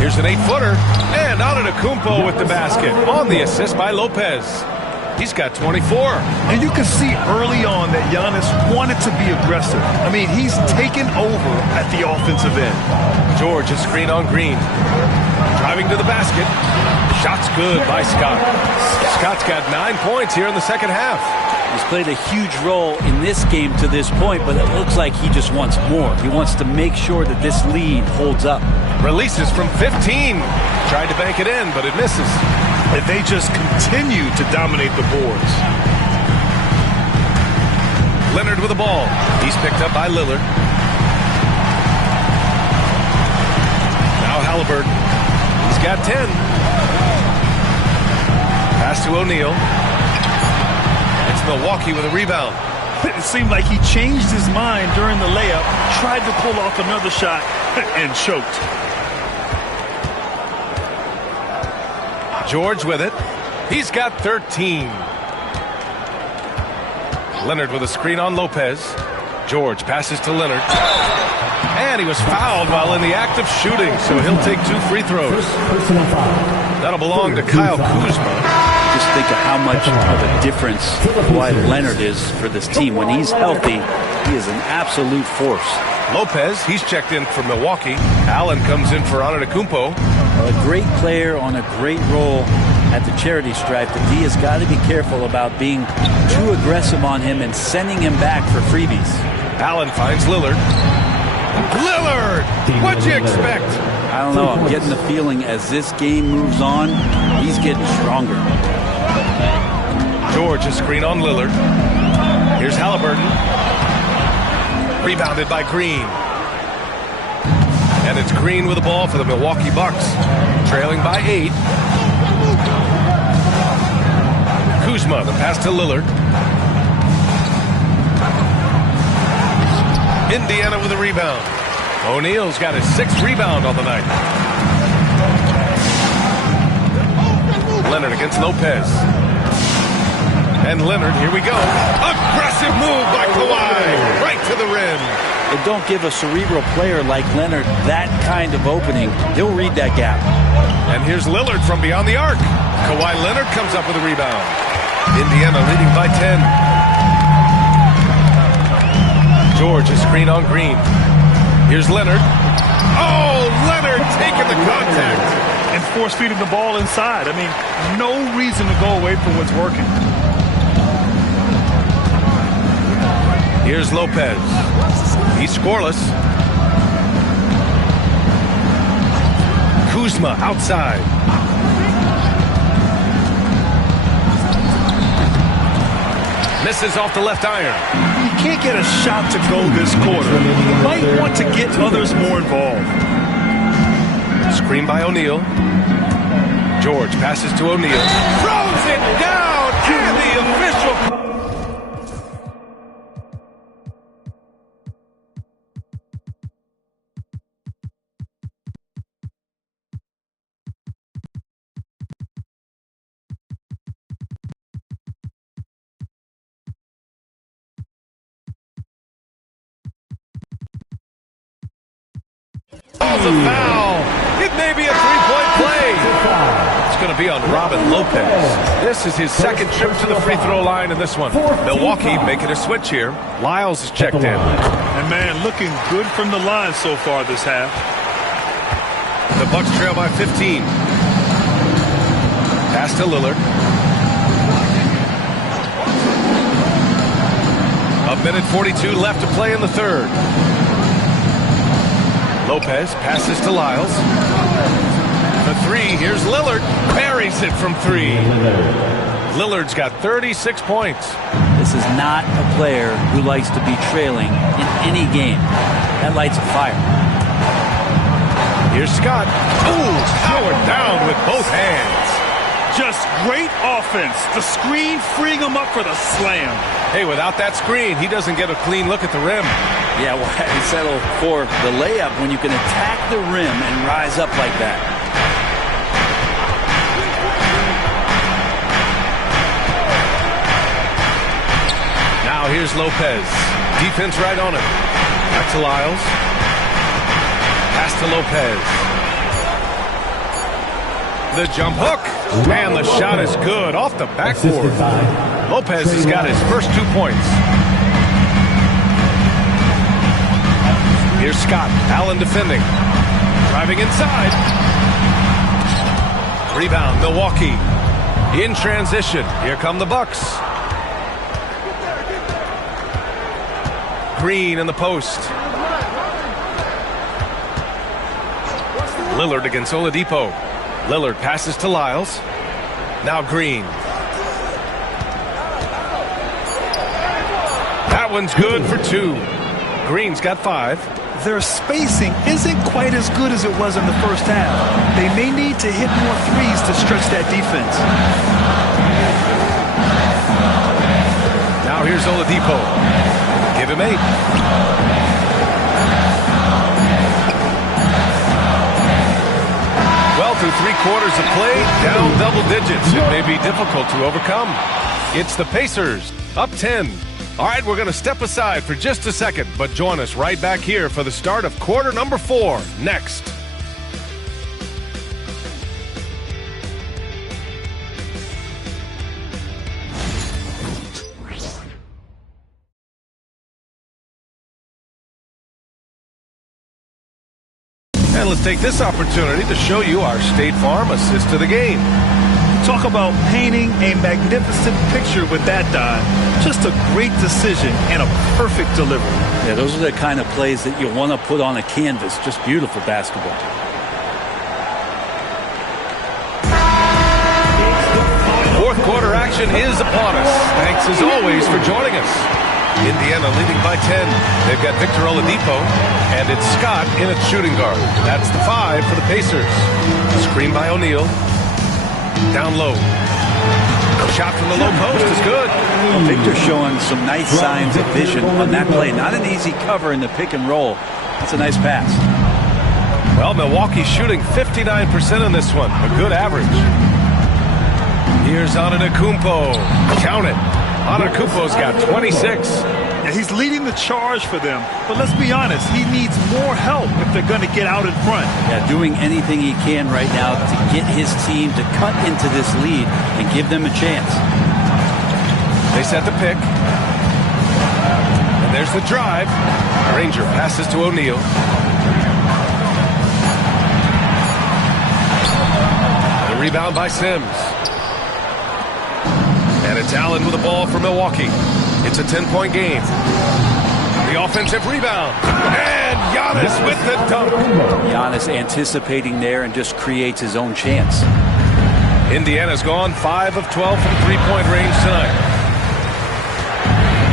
Here's an 8-footer. And Antetokounmpo with the basket. On the assist by Lopez. He's got 24. And you can see early on that Giannis wanted to be aggressive. I mean, he's taken over at the offensive end. George is screen on Green. Driving to the basket. Shot's good by Scott. Scott's got 9 points here in the second half. He's played a huge role in this game to this point, but it looks like he just wants more. He wants to make sure that this lead holds up. Releases from 15. Tried to bank it in, but it misses. And they just continue to dominate the boards. Leonard with the ball. He's picked up by Lillard. Now Halliburton. He's got 10. Pass to O'Neal. It's Milwaukee with a rebound. It seemed like he changed his mind during the layup, tried to pull off another shot, and choked. George with it. He's got 13. Leonard with a screen on Lopez. George passes to Leonard. And he was fouled while in the act of shooting, so he'll take 2 free throws. That'll belong to Kyle Kuzma. Just think of how much of a difference Kawhi Leonard is for this team. When he's healthy, he is an absolute force. Lopez, he's checked in for Milwaukee. Allen comes in for Antetokounmpo. A great player on a great role at the charity stripe. The D has got to be careful about being too aggressive on him and sending him back for freebies. Allen finds Lillard. Lillard! What'd you expect? I don't know. I'm getting the feeling as this game moves on, he's getting stronger. George, a screen on Lillard. Here's Halliburton. Rebounded by Green. And it's Green with the ball for the Milwaukee Bucks. Trailing by 8. Kuzma, the pass to Lillard. Indiana with a rebound. O'Neal's got his 6th rebound on the night. Leonard against Lopez. And Leonard, here we go. Aggressive move by Kawhi. Right to the rim. But don't give a cerebral player like Leonard that kind of opening. He'll read that gap. And here's Lillard from beyond the arc. Kawhi Leonard comes up with a rebound. Indiana leading by 10. George is screen on Green. Here's Leonard. Oh, Leonard taking the contact. And force-feeding the ball inside. I mean, no reason to go away from what's working. Here's Lopez. He's scoreless. Kuzma outside. Misses off the left iron. You can't get a shot to go this quarter. You might want to get others more involved. Screen by O'Neal. George passes to O'Neal. Throws it down, and the official. A foul. It may be a three-point play. It's going to be on Robin Lopez. This is his second trip to the free throw line in this one. Milwaukee making a switch here. Lyles is checked in. And man, looking good from the line so far this half. The Bucks trail by 15. Pass to Lillard. A minute 42 left to play in the third. Lopez passes to Lyles. The three, here's Lillard. Buries it from three. Lillard's got 36 points. This is not a player who likes to be trailing in any game. That lights a fire. Here's Scott. Ooh, powered down with both hands. Just great offense. The screen freeing him up for the slam. Hey, without that screen, he doesn't get a clean look at the rim. Yeah, well, settle for the layup when you can attack the rim and rise up like that. Now here's Lopez. Defense right on it. Back to Lyles. Pass to Lopez. The jump hook. And the shot is good off the backboard. Lopez has got his first 2 points. Here's Scott. Allen defending. Driving inside. Rebound, Milwaukee. In transition. Here come the Bucks. Green in the post. Lillard against Oladipo. Lillard passes to Lyles. Now Green. That one's good for two. Green's got 5. Their spacing isn't quite as good as it was in the first half. They may need to hit more threes to stretch that defense. Now here's Oladipo. Give him 8. Well, through 3 quarters of play, down double digits. It may be difficult to overcome. It's the Pacers, up 10. All right, we're going to step aside for just a second, but join us right back here for the start of quarter number 4 next. And let's take this opportunity to show you our State Farm assist to the game. Talk about painting a magnificent picture with that dive. Just a great decision and a perfect delivery. Yeah, those are the kind of plays that you want to put on a canvas. Just beautiful basketball. Fourth quarter action is upon us. Thanks as always for joining us. Indiana leading by 10. They've got Victor Oladipo, and it's Scott in at shooting guard. That's the 5 for the Pacers. Screen by O'Neal. Down low. Shot from the low post is good. Well, Victor showing some nice signs of vision on that play. Not an easy cover in the pick and roll. That's a nice pass. Well, Milwaukee's shooting 59% in this one. A good average. Here's Antetokounmpo. Count it. Antetokounmpo's got 26. Yeah, he's leading the charge for them. But let's be honest, he needs more help if they're going to get out in front. Yeah, doing anything he can right now to get his team to cut into this lead and give them a chance. They set the pick. And there's the drive. Granger passes to O'Neal. The rebound by Sims. And it's Allen with the ball for Milwaukee. It's a 10-point game. The offensive rebound. And Giannis with the dunk. Giannis anticipating there and just creates his own chance. Indiana's gone 5 of 12 from three-point range tonight.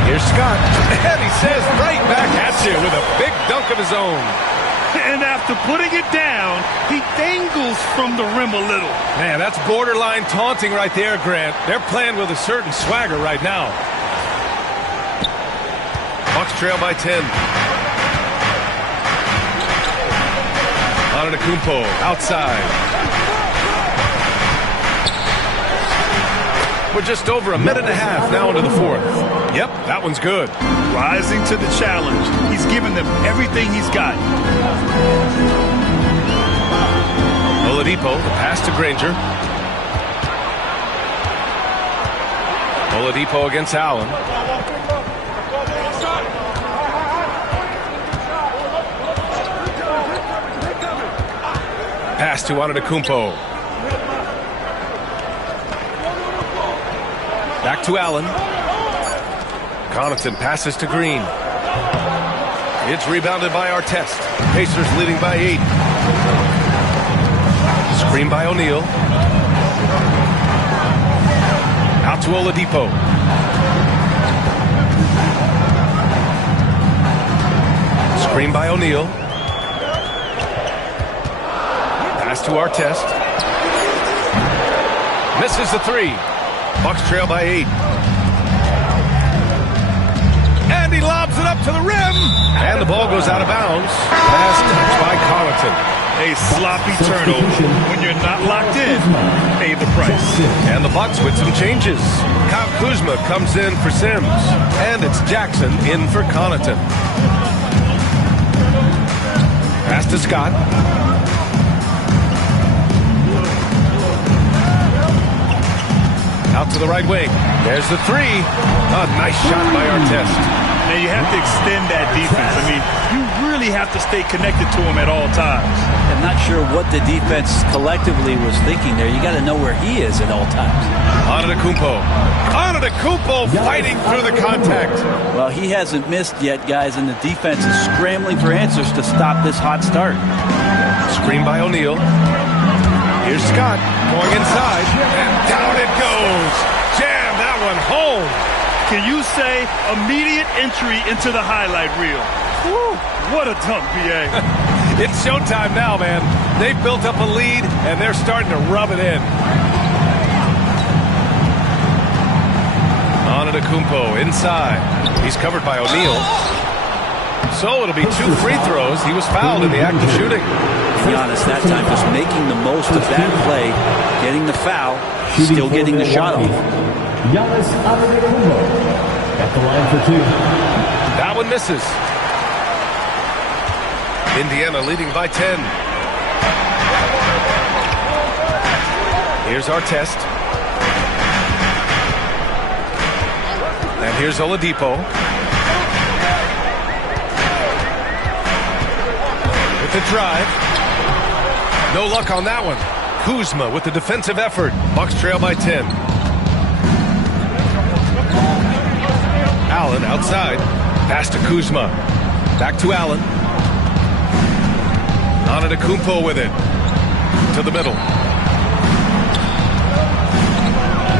Here's Scott. And he says right back at you with a big dunk of his own. And after putting it down, he dangles from the rim a little. Man, that's borderline taunting right there, Grant. They're playing with a certain swagger right now. Bucks trail by 10. Antetokounmpo outside. We're just over a minute and a half now into the fourth. Yep, that one's good. Rising to the challenge. He's given them everything he's got. Oladipo, the pass to Granger. Oladipo against Allen. Pass to Antetokounmpo. Back to Allen. Connaughton passes to Green. It's rebounded by Artest. Pacers leading by 8. Screen by O'Neal. Out to Oladipo. Screen by O'Neal. Pass to Artest. Misses the three. Bucks trail by 8. And he lobs it up to the rim. And the ball goes out of bounds. Pass touched by Connaughton. A sloppy turnover. When you're not locked in, pay the price. And the Bucks with some changes. Kyle Kuzma comes in for Sims. And it's Jackson in for Connaughton. Pass to Scott. Out to the right wing. There's the three. A nice shot by Artest. Now you have to extend that defense. I mean, you really have to stay connected to him at all times. I'm not sure what the defense collectively was thinking there. You got to know where he is at all times. Antetokounmpo fighting through the contact. Well, he hasn't missed yet, guys, and the defense is scrambling for answers to stop this hot start. Screen by O'Neal. Here's Scott going inside, and down it goes. Jam that one home. Can you say immediate entry into the highlight reel? Woo, what a dunk, B.A. It's showtime now, man. They've built up a lead, and they're starting to rub it in. Antetokounmpo inside. He's covered by O'Neal. So it'll be 2 free throws. He was fouled in the act of shooting. To be honest, that time just making the most of that play, getting the foul, still getting the shot off. Giannis Antetokounmpo at the line for 2. That one misses. Indiana leading by 10. Here's Artest. And here's Oladipo. With the drive. No luck on that one. Kuzma with the defensive effort. Bucks trail by 10. Allen outside. Pass to Kuzma. Back to Allen. Antetokounmpo with it. To the middle.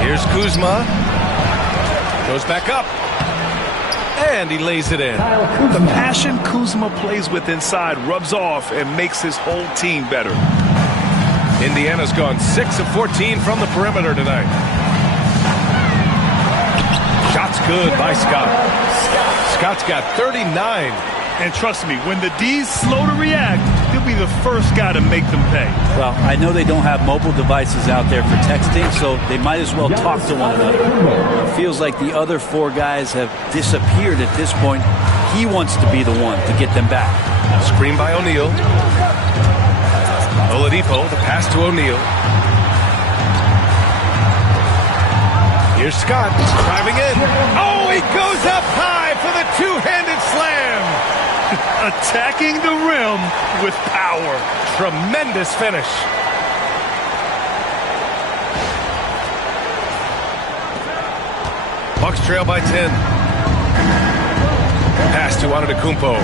Here's Kuzma. Goes back up. And he lays it in. The passion Kuzma plays with inside rubs off and makes his whole team better. Indiana's gone 6 of 14 from the perimeter tonight. Shots good by Scott. Scott's got 39. And trust me, when the D's slow to react, he'll be the first guy to make them pay. Well, I know they don't have mobile devices out there for texting, so they might as well talk to one another. It feels like the other 4 guys have disappeared at this point. He wants to be the one to get them back. Screen by O'Neal. Oladipo, the pass to O'Neal. Here's Scott driving in. Oh, he goes up high for the two-handed slam. Attacking the rim with power. Tremendous finish. Bucks trail by 10. Pass to Antetokounmpo.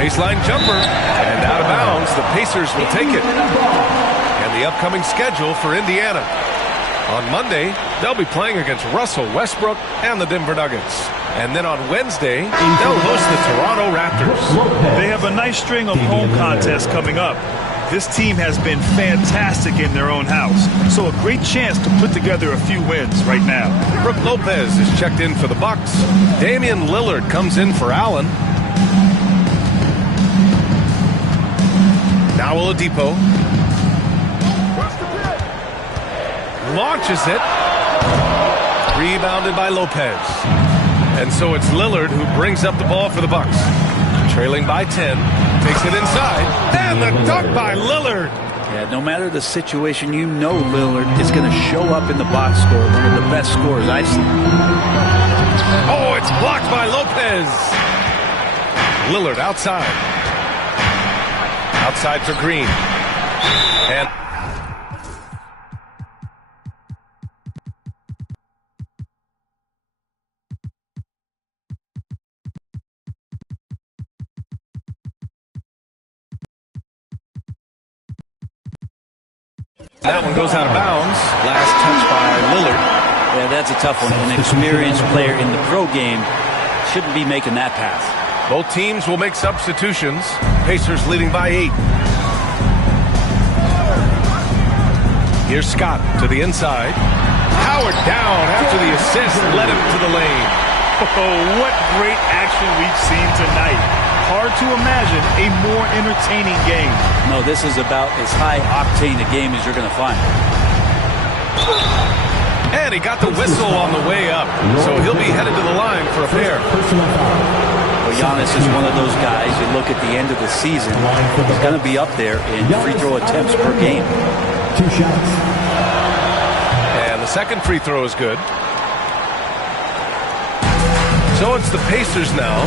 Baseline jumper, and out of bounds. The Pacers will take it. And the upcoming schedule for Indiana. On Monday, they'll be playing against Russell Westbrook and the Denver Nuggets. And then on Wednesday, they'll host the Toronto Raptors. They have a nice string of home contests coming up. This team has been fantastic in their own house, so a great chance to put together a few wins right now. Brook Lopez is checked in for the Bucks. Damian Lillard comes in for Allen. Now Oladipo launches it. Rebounded by Lopez. And so it's Lillard who brings up the ball for the Bucks. Trailing by 10. Takes it inside. And the dunk by Lillard. Yeah, no matter the situation, you know Lillard is going to show up in the box score. One of the best scorers I've seen. Oh, it's blocked by Lopez. Lillard outside. Outside for Green. And that one goes out of bounds. Last touch by Lillard. Yeah, that's a tough one. An experienced player in the pro game shouldn't be making that pass. Both teams will make substitutions. Pacers leading by 8. Here's Scott to the inside. Howard down after the assist. Led him to the lane. Oh, what great action we've seen tonight. Hard to imagine a more entertaining game. No, this is about as high-octane a game as you're going to find. And he got the whistle on the way up. So he'll be headed to the line for a pair. Well, Giannis is one of those guys, you look at the end of the season, he's going to be up there in free throw attempts per game. 2 shots. And the second free throw is good. So it's the Pacers now.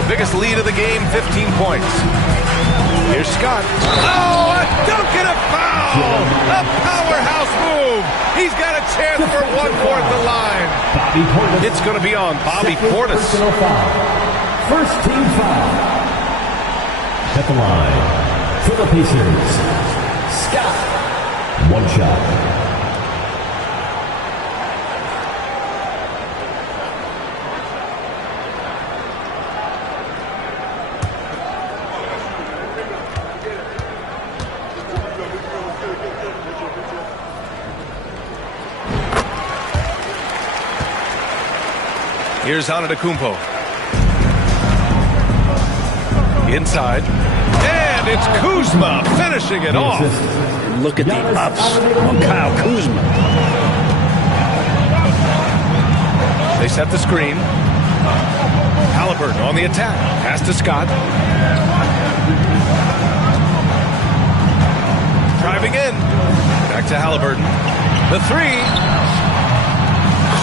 The biggest lead of the game, 15 points. Here's Scott. Oh, a dunk and a foul! A powerhouse move! He's got a chance for one more at the line. It's going to be on Bobby Portis. First team foul. At the line for the Pacers, Scott. 1 shot. Here's Antetokounmpo. Inside. And it's Kuzma finishing it off. And look at the ups on Kyle Kuzma. They set the screen. Halliburton on the attack. Pass to Scott. Driving in. Back to Halliburton. The 3.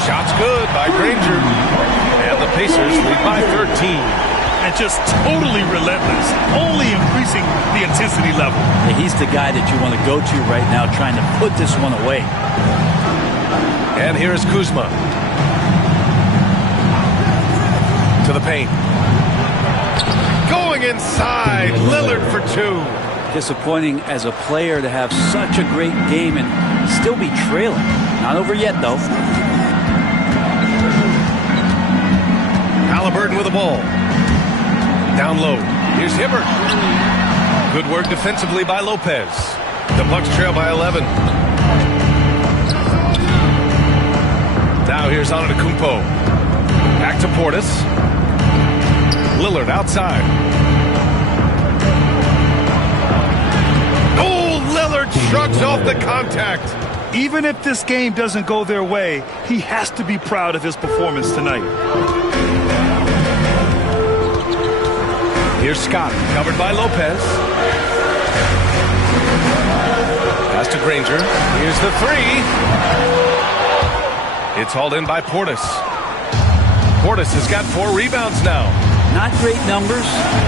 Shot's good by Granger. And the Pacers lead by 13. And just totally relentless, only increasing the intensity level. He's the guy that you want to go to right now, trying to put this one away. And here's Kuzma. To the paint. Going inside. Lillard for 2. Disappointing as a player to have such a great game and still be trailing. Not over yet, though. Halliburton with the ball. Down low. Here's Hibbert. Good work defensively by Lopez. The Bucks trail by 11. Now here's Antetokounmpo. Back to Portis. Lillard outside. Oh, Lillard shrugs off the contact. Even if this game doesn't go their way, he has to be proud of his performance tonight. Here's Scott, covered by Lopez. Pass to Granger. Here's the three. It's hauled in by Portis. Portis has got 4 rebounds now. Not great numbers,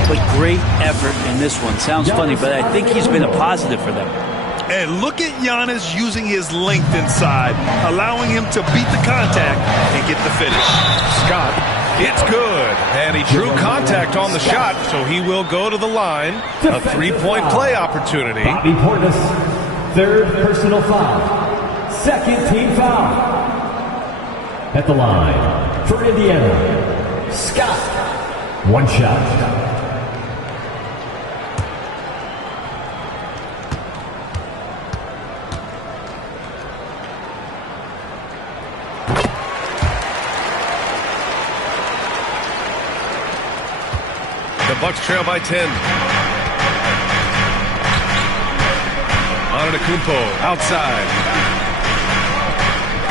but great effort in this one. Sounds funny, but I think he's been a positive for them. And look at Giannis using his length inside, allowing him to beat the contact and get the finish. Scott, it's good. And he drew contact on the shot, so he will go to the line. A 3-point play opportunity. Bobby Portis, 3rd personal foul. 2nd team foul. At the line for Indiana, Scott. 1 shot. The Bucks trail by 10. Antetokounmpo outside.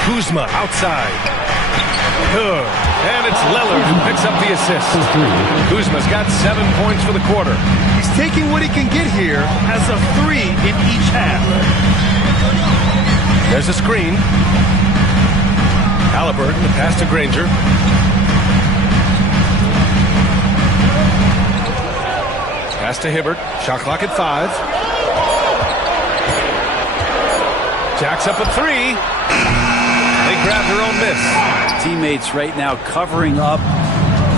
Kuzma outside. Good. And it's Lillard who picks up the assist. Kuzma's got 7 points for the quarter. He's taking what he can get here as a 3 in each half. There's a screen. Halliburton, the pass to Granger. Pass to Hibbert. Shot clock at 5. Jacks up a 3. They grab their own miss. Teammates right now covering up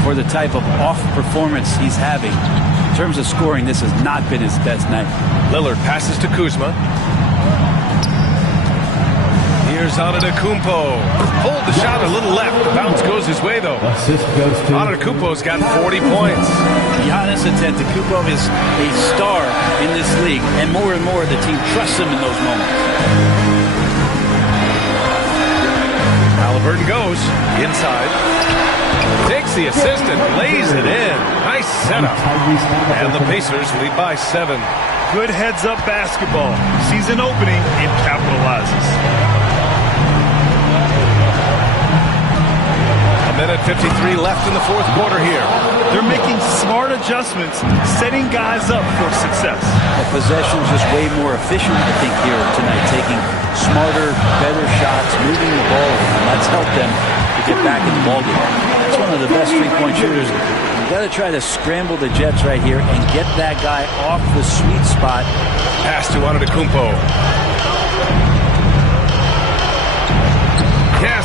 for the type of off performance he's having. In terms of scoring, this has not been his best night. Lillard passes to Kuzma. Here's Antetokounmpo. Hold the shot a little left. The bounce goes his way, though. Assist goes to Antetokounmpo's got 40 points. Giannis Antetokounmpo is a star in this league, and more the team trusts him in those moments. Halliburton goes inside. Takes the assist and lays it in. Nice setup. And the Pacers lead by 7. Good heads-up basketball. Sees an opening and capitalizes. A minute 53 left in the 4th quarter here. They're making smart adjustments, setting guys up for success. The possession's just way more efficient, I think, here tonight. Taking smarter, better shots, moving the ball, and that's helped them to get back in the ballgame. That's one of the best 3-point shooters. You got to try to scramble the Jets right here and get that guy off the sweet spot. Pass to Antetokounmpo. Yes,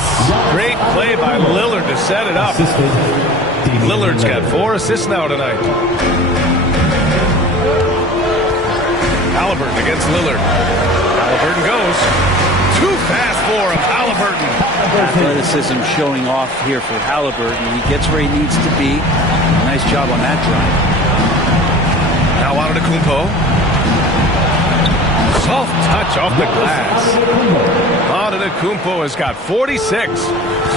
great play by Lillard to set it up. Lillard's got 4 assists now tonight. Halliburton against Lillard. Halliburton goes. Too fast for him. Halliburton. Athleticism showing off here for Halliburton. He gets where he needs to be. Nice job on that drive. Now Antetokounmpo. Soft touch off the glass. Antetokounmpo has got 46.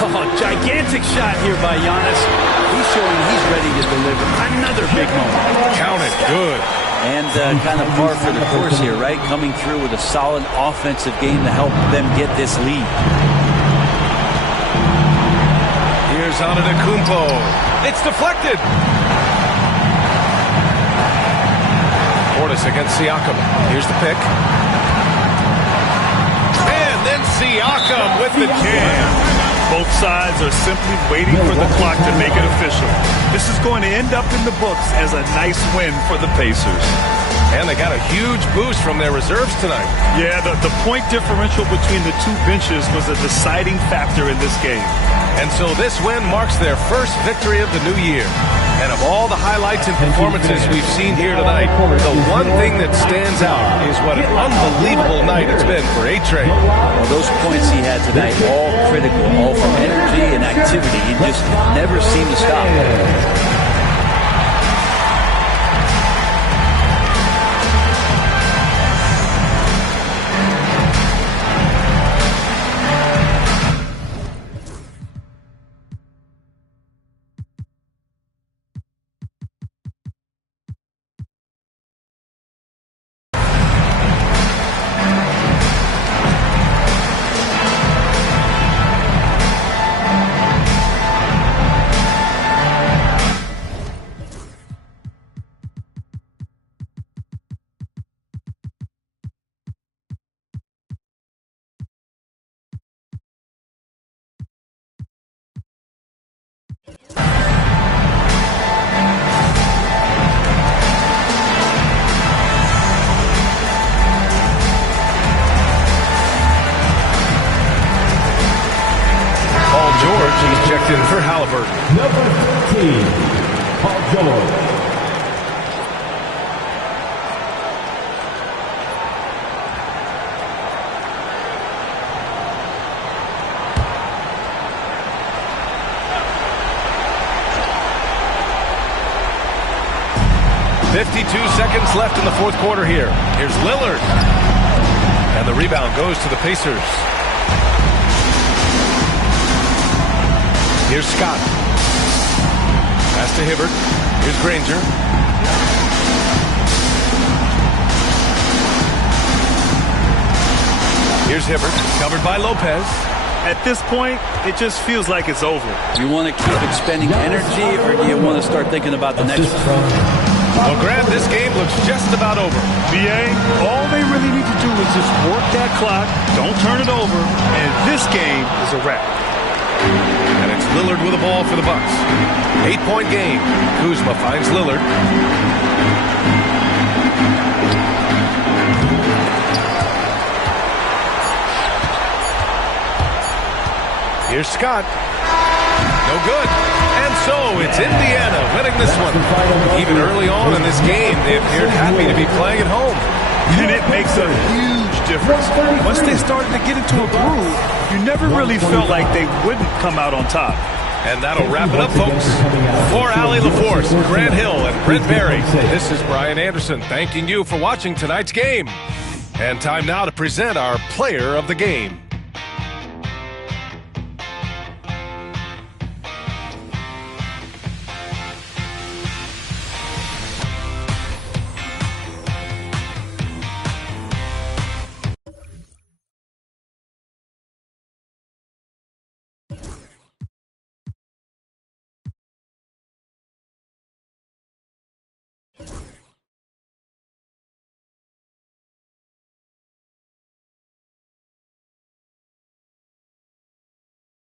Oh, gigantic shot here by Giannis. He's showing he's ready to deliver another big moment. Count it. Good. And kind of par for the course here, right? Coming through with a solid offensive game to help them get this lead. Here's Antetokounmpo. It's deflected. Portis against Siakam. Here's the pick. And then Siakam with the jam. Both sides are simply waiting for the clock to make it official. This is going to end up in the books as a nice win for the Pacers. And they got a huge boost from their reserves tonight. Yeah, the point differential between the two benches was a deciding factor in this game. And so this win marks their first victory of the new year. And of all the highlights and performances we've seen here tonight, the one thing that stands out is what an unbelievable night it's been for A-Train. Well, those points he had tonight, all critical, all from energy and activity. He just never seemed to stop. Lillard. 52 seconds left in the fourth quarter here. Here's Lillard. And the rebound goes to the Pacers. Here's Scott. Pass to Hibbert. Here's Granger. Here's Hibbert, covered by Lopez. At this point, it just feels like it's over. Do you want to keep expending energy, or do you want to start thinking about the next one? Well, Grant, this game looks just about over. BA, all they really need to do is just work that clock, don't turn it over, and this game is a wrap. And it's Lillard with the ball for the Bucks. 8-point game. Kuzma finds Lillard. Here's Scott. No good. And so it's Indiana winning this one. Even early on in this game, they appeared happy to be playing at home. And it makes a huge difference. Once they started to get into a groove, you never really felt like they wouldn't come out on top. And that'll wrap it up, folks. For Allie LaForce, Grant Hill, and Brent Barry, this is Brian Anderson thanking you for watching tonight's game. And time now to present our player of the game.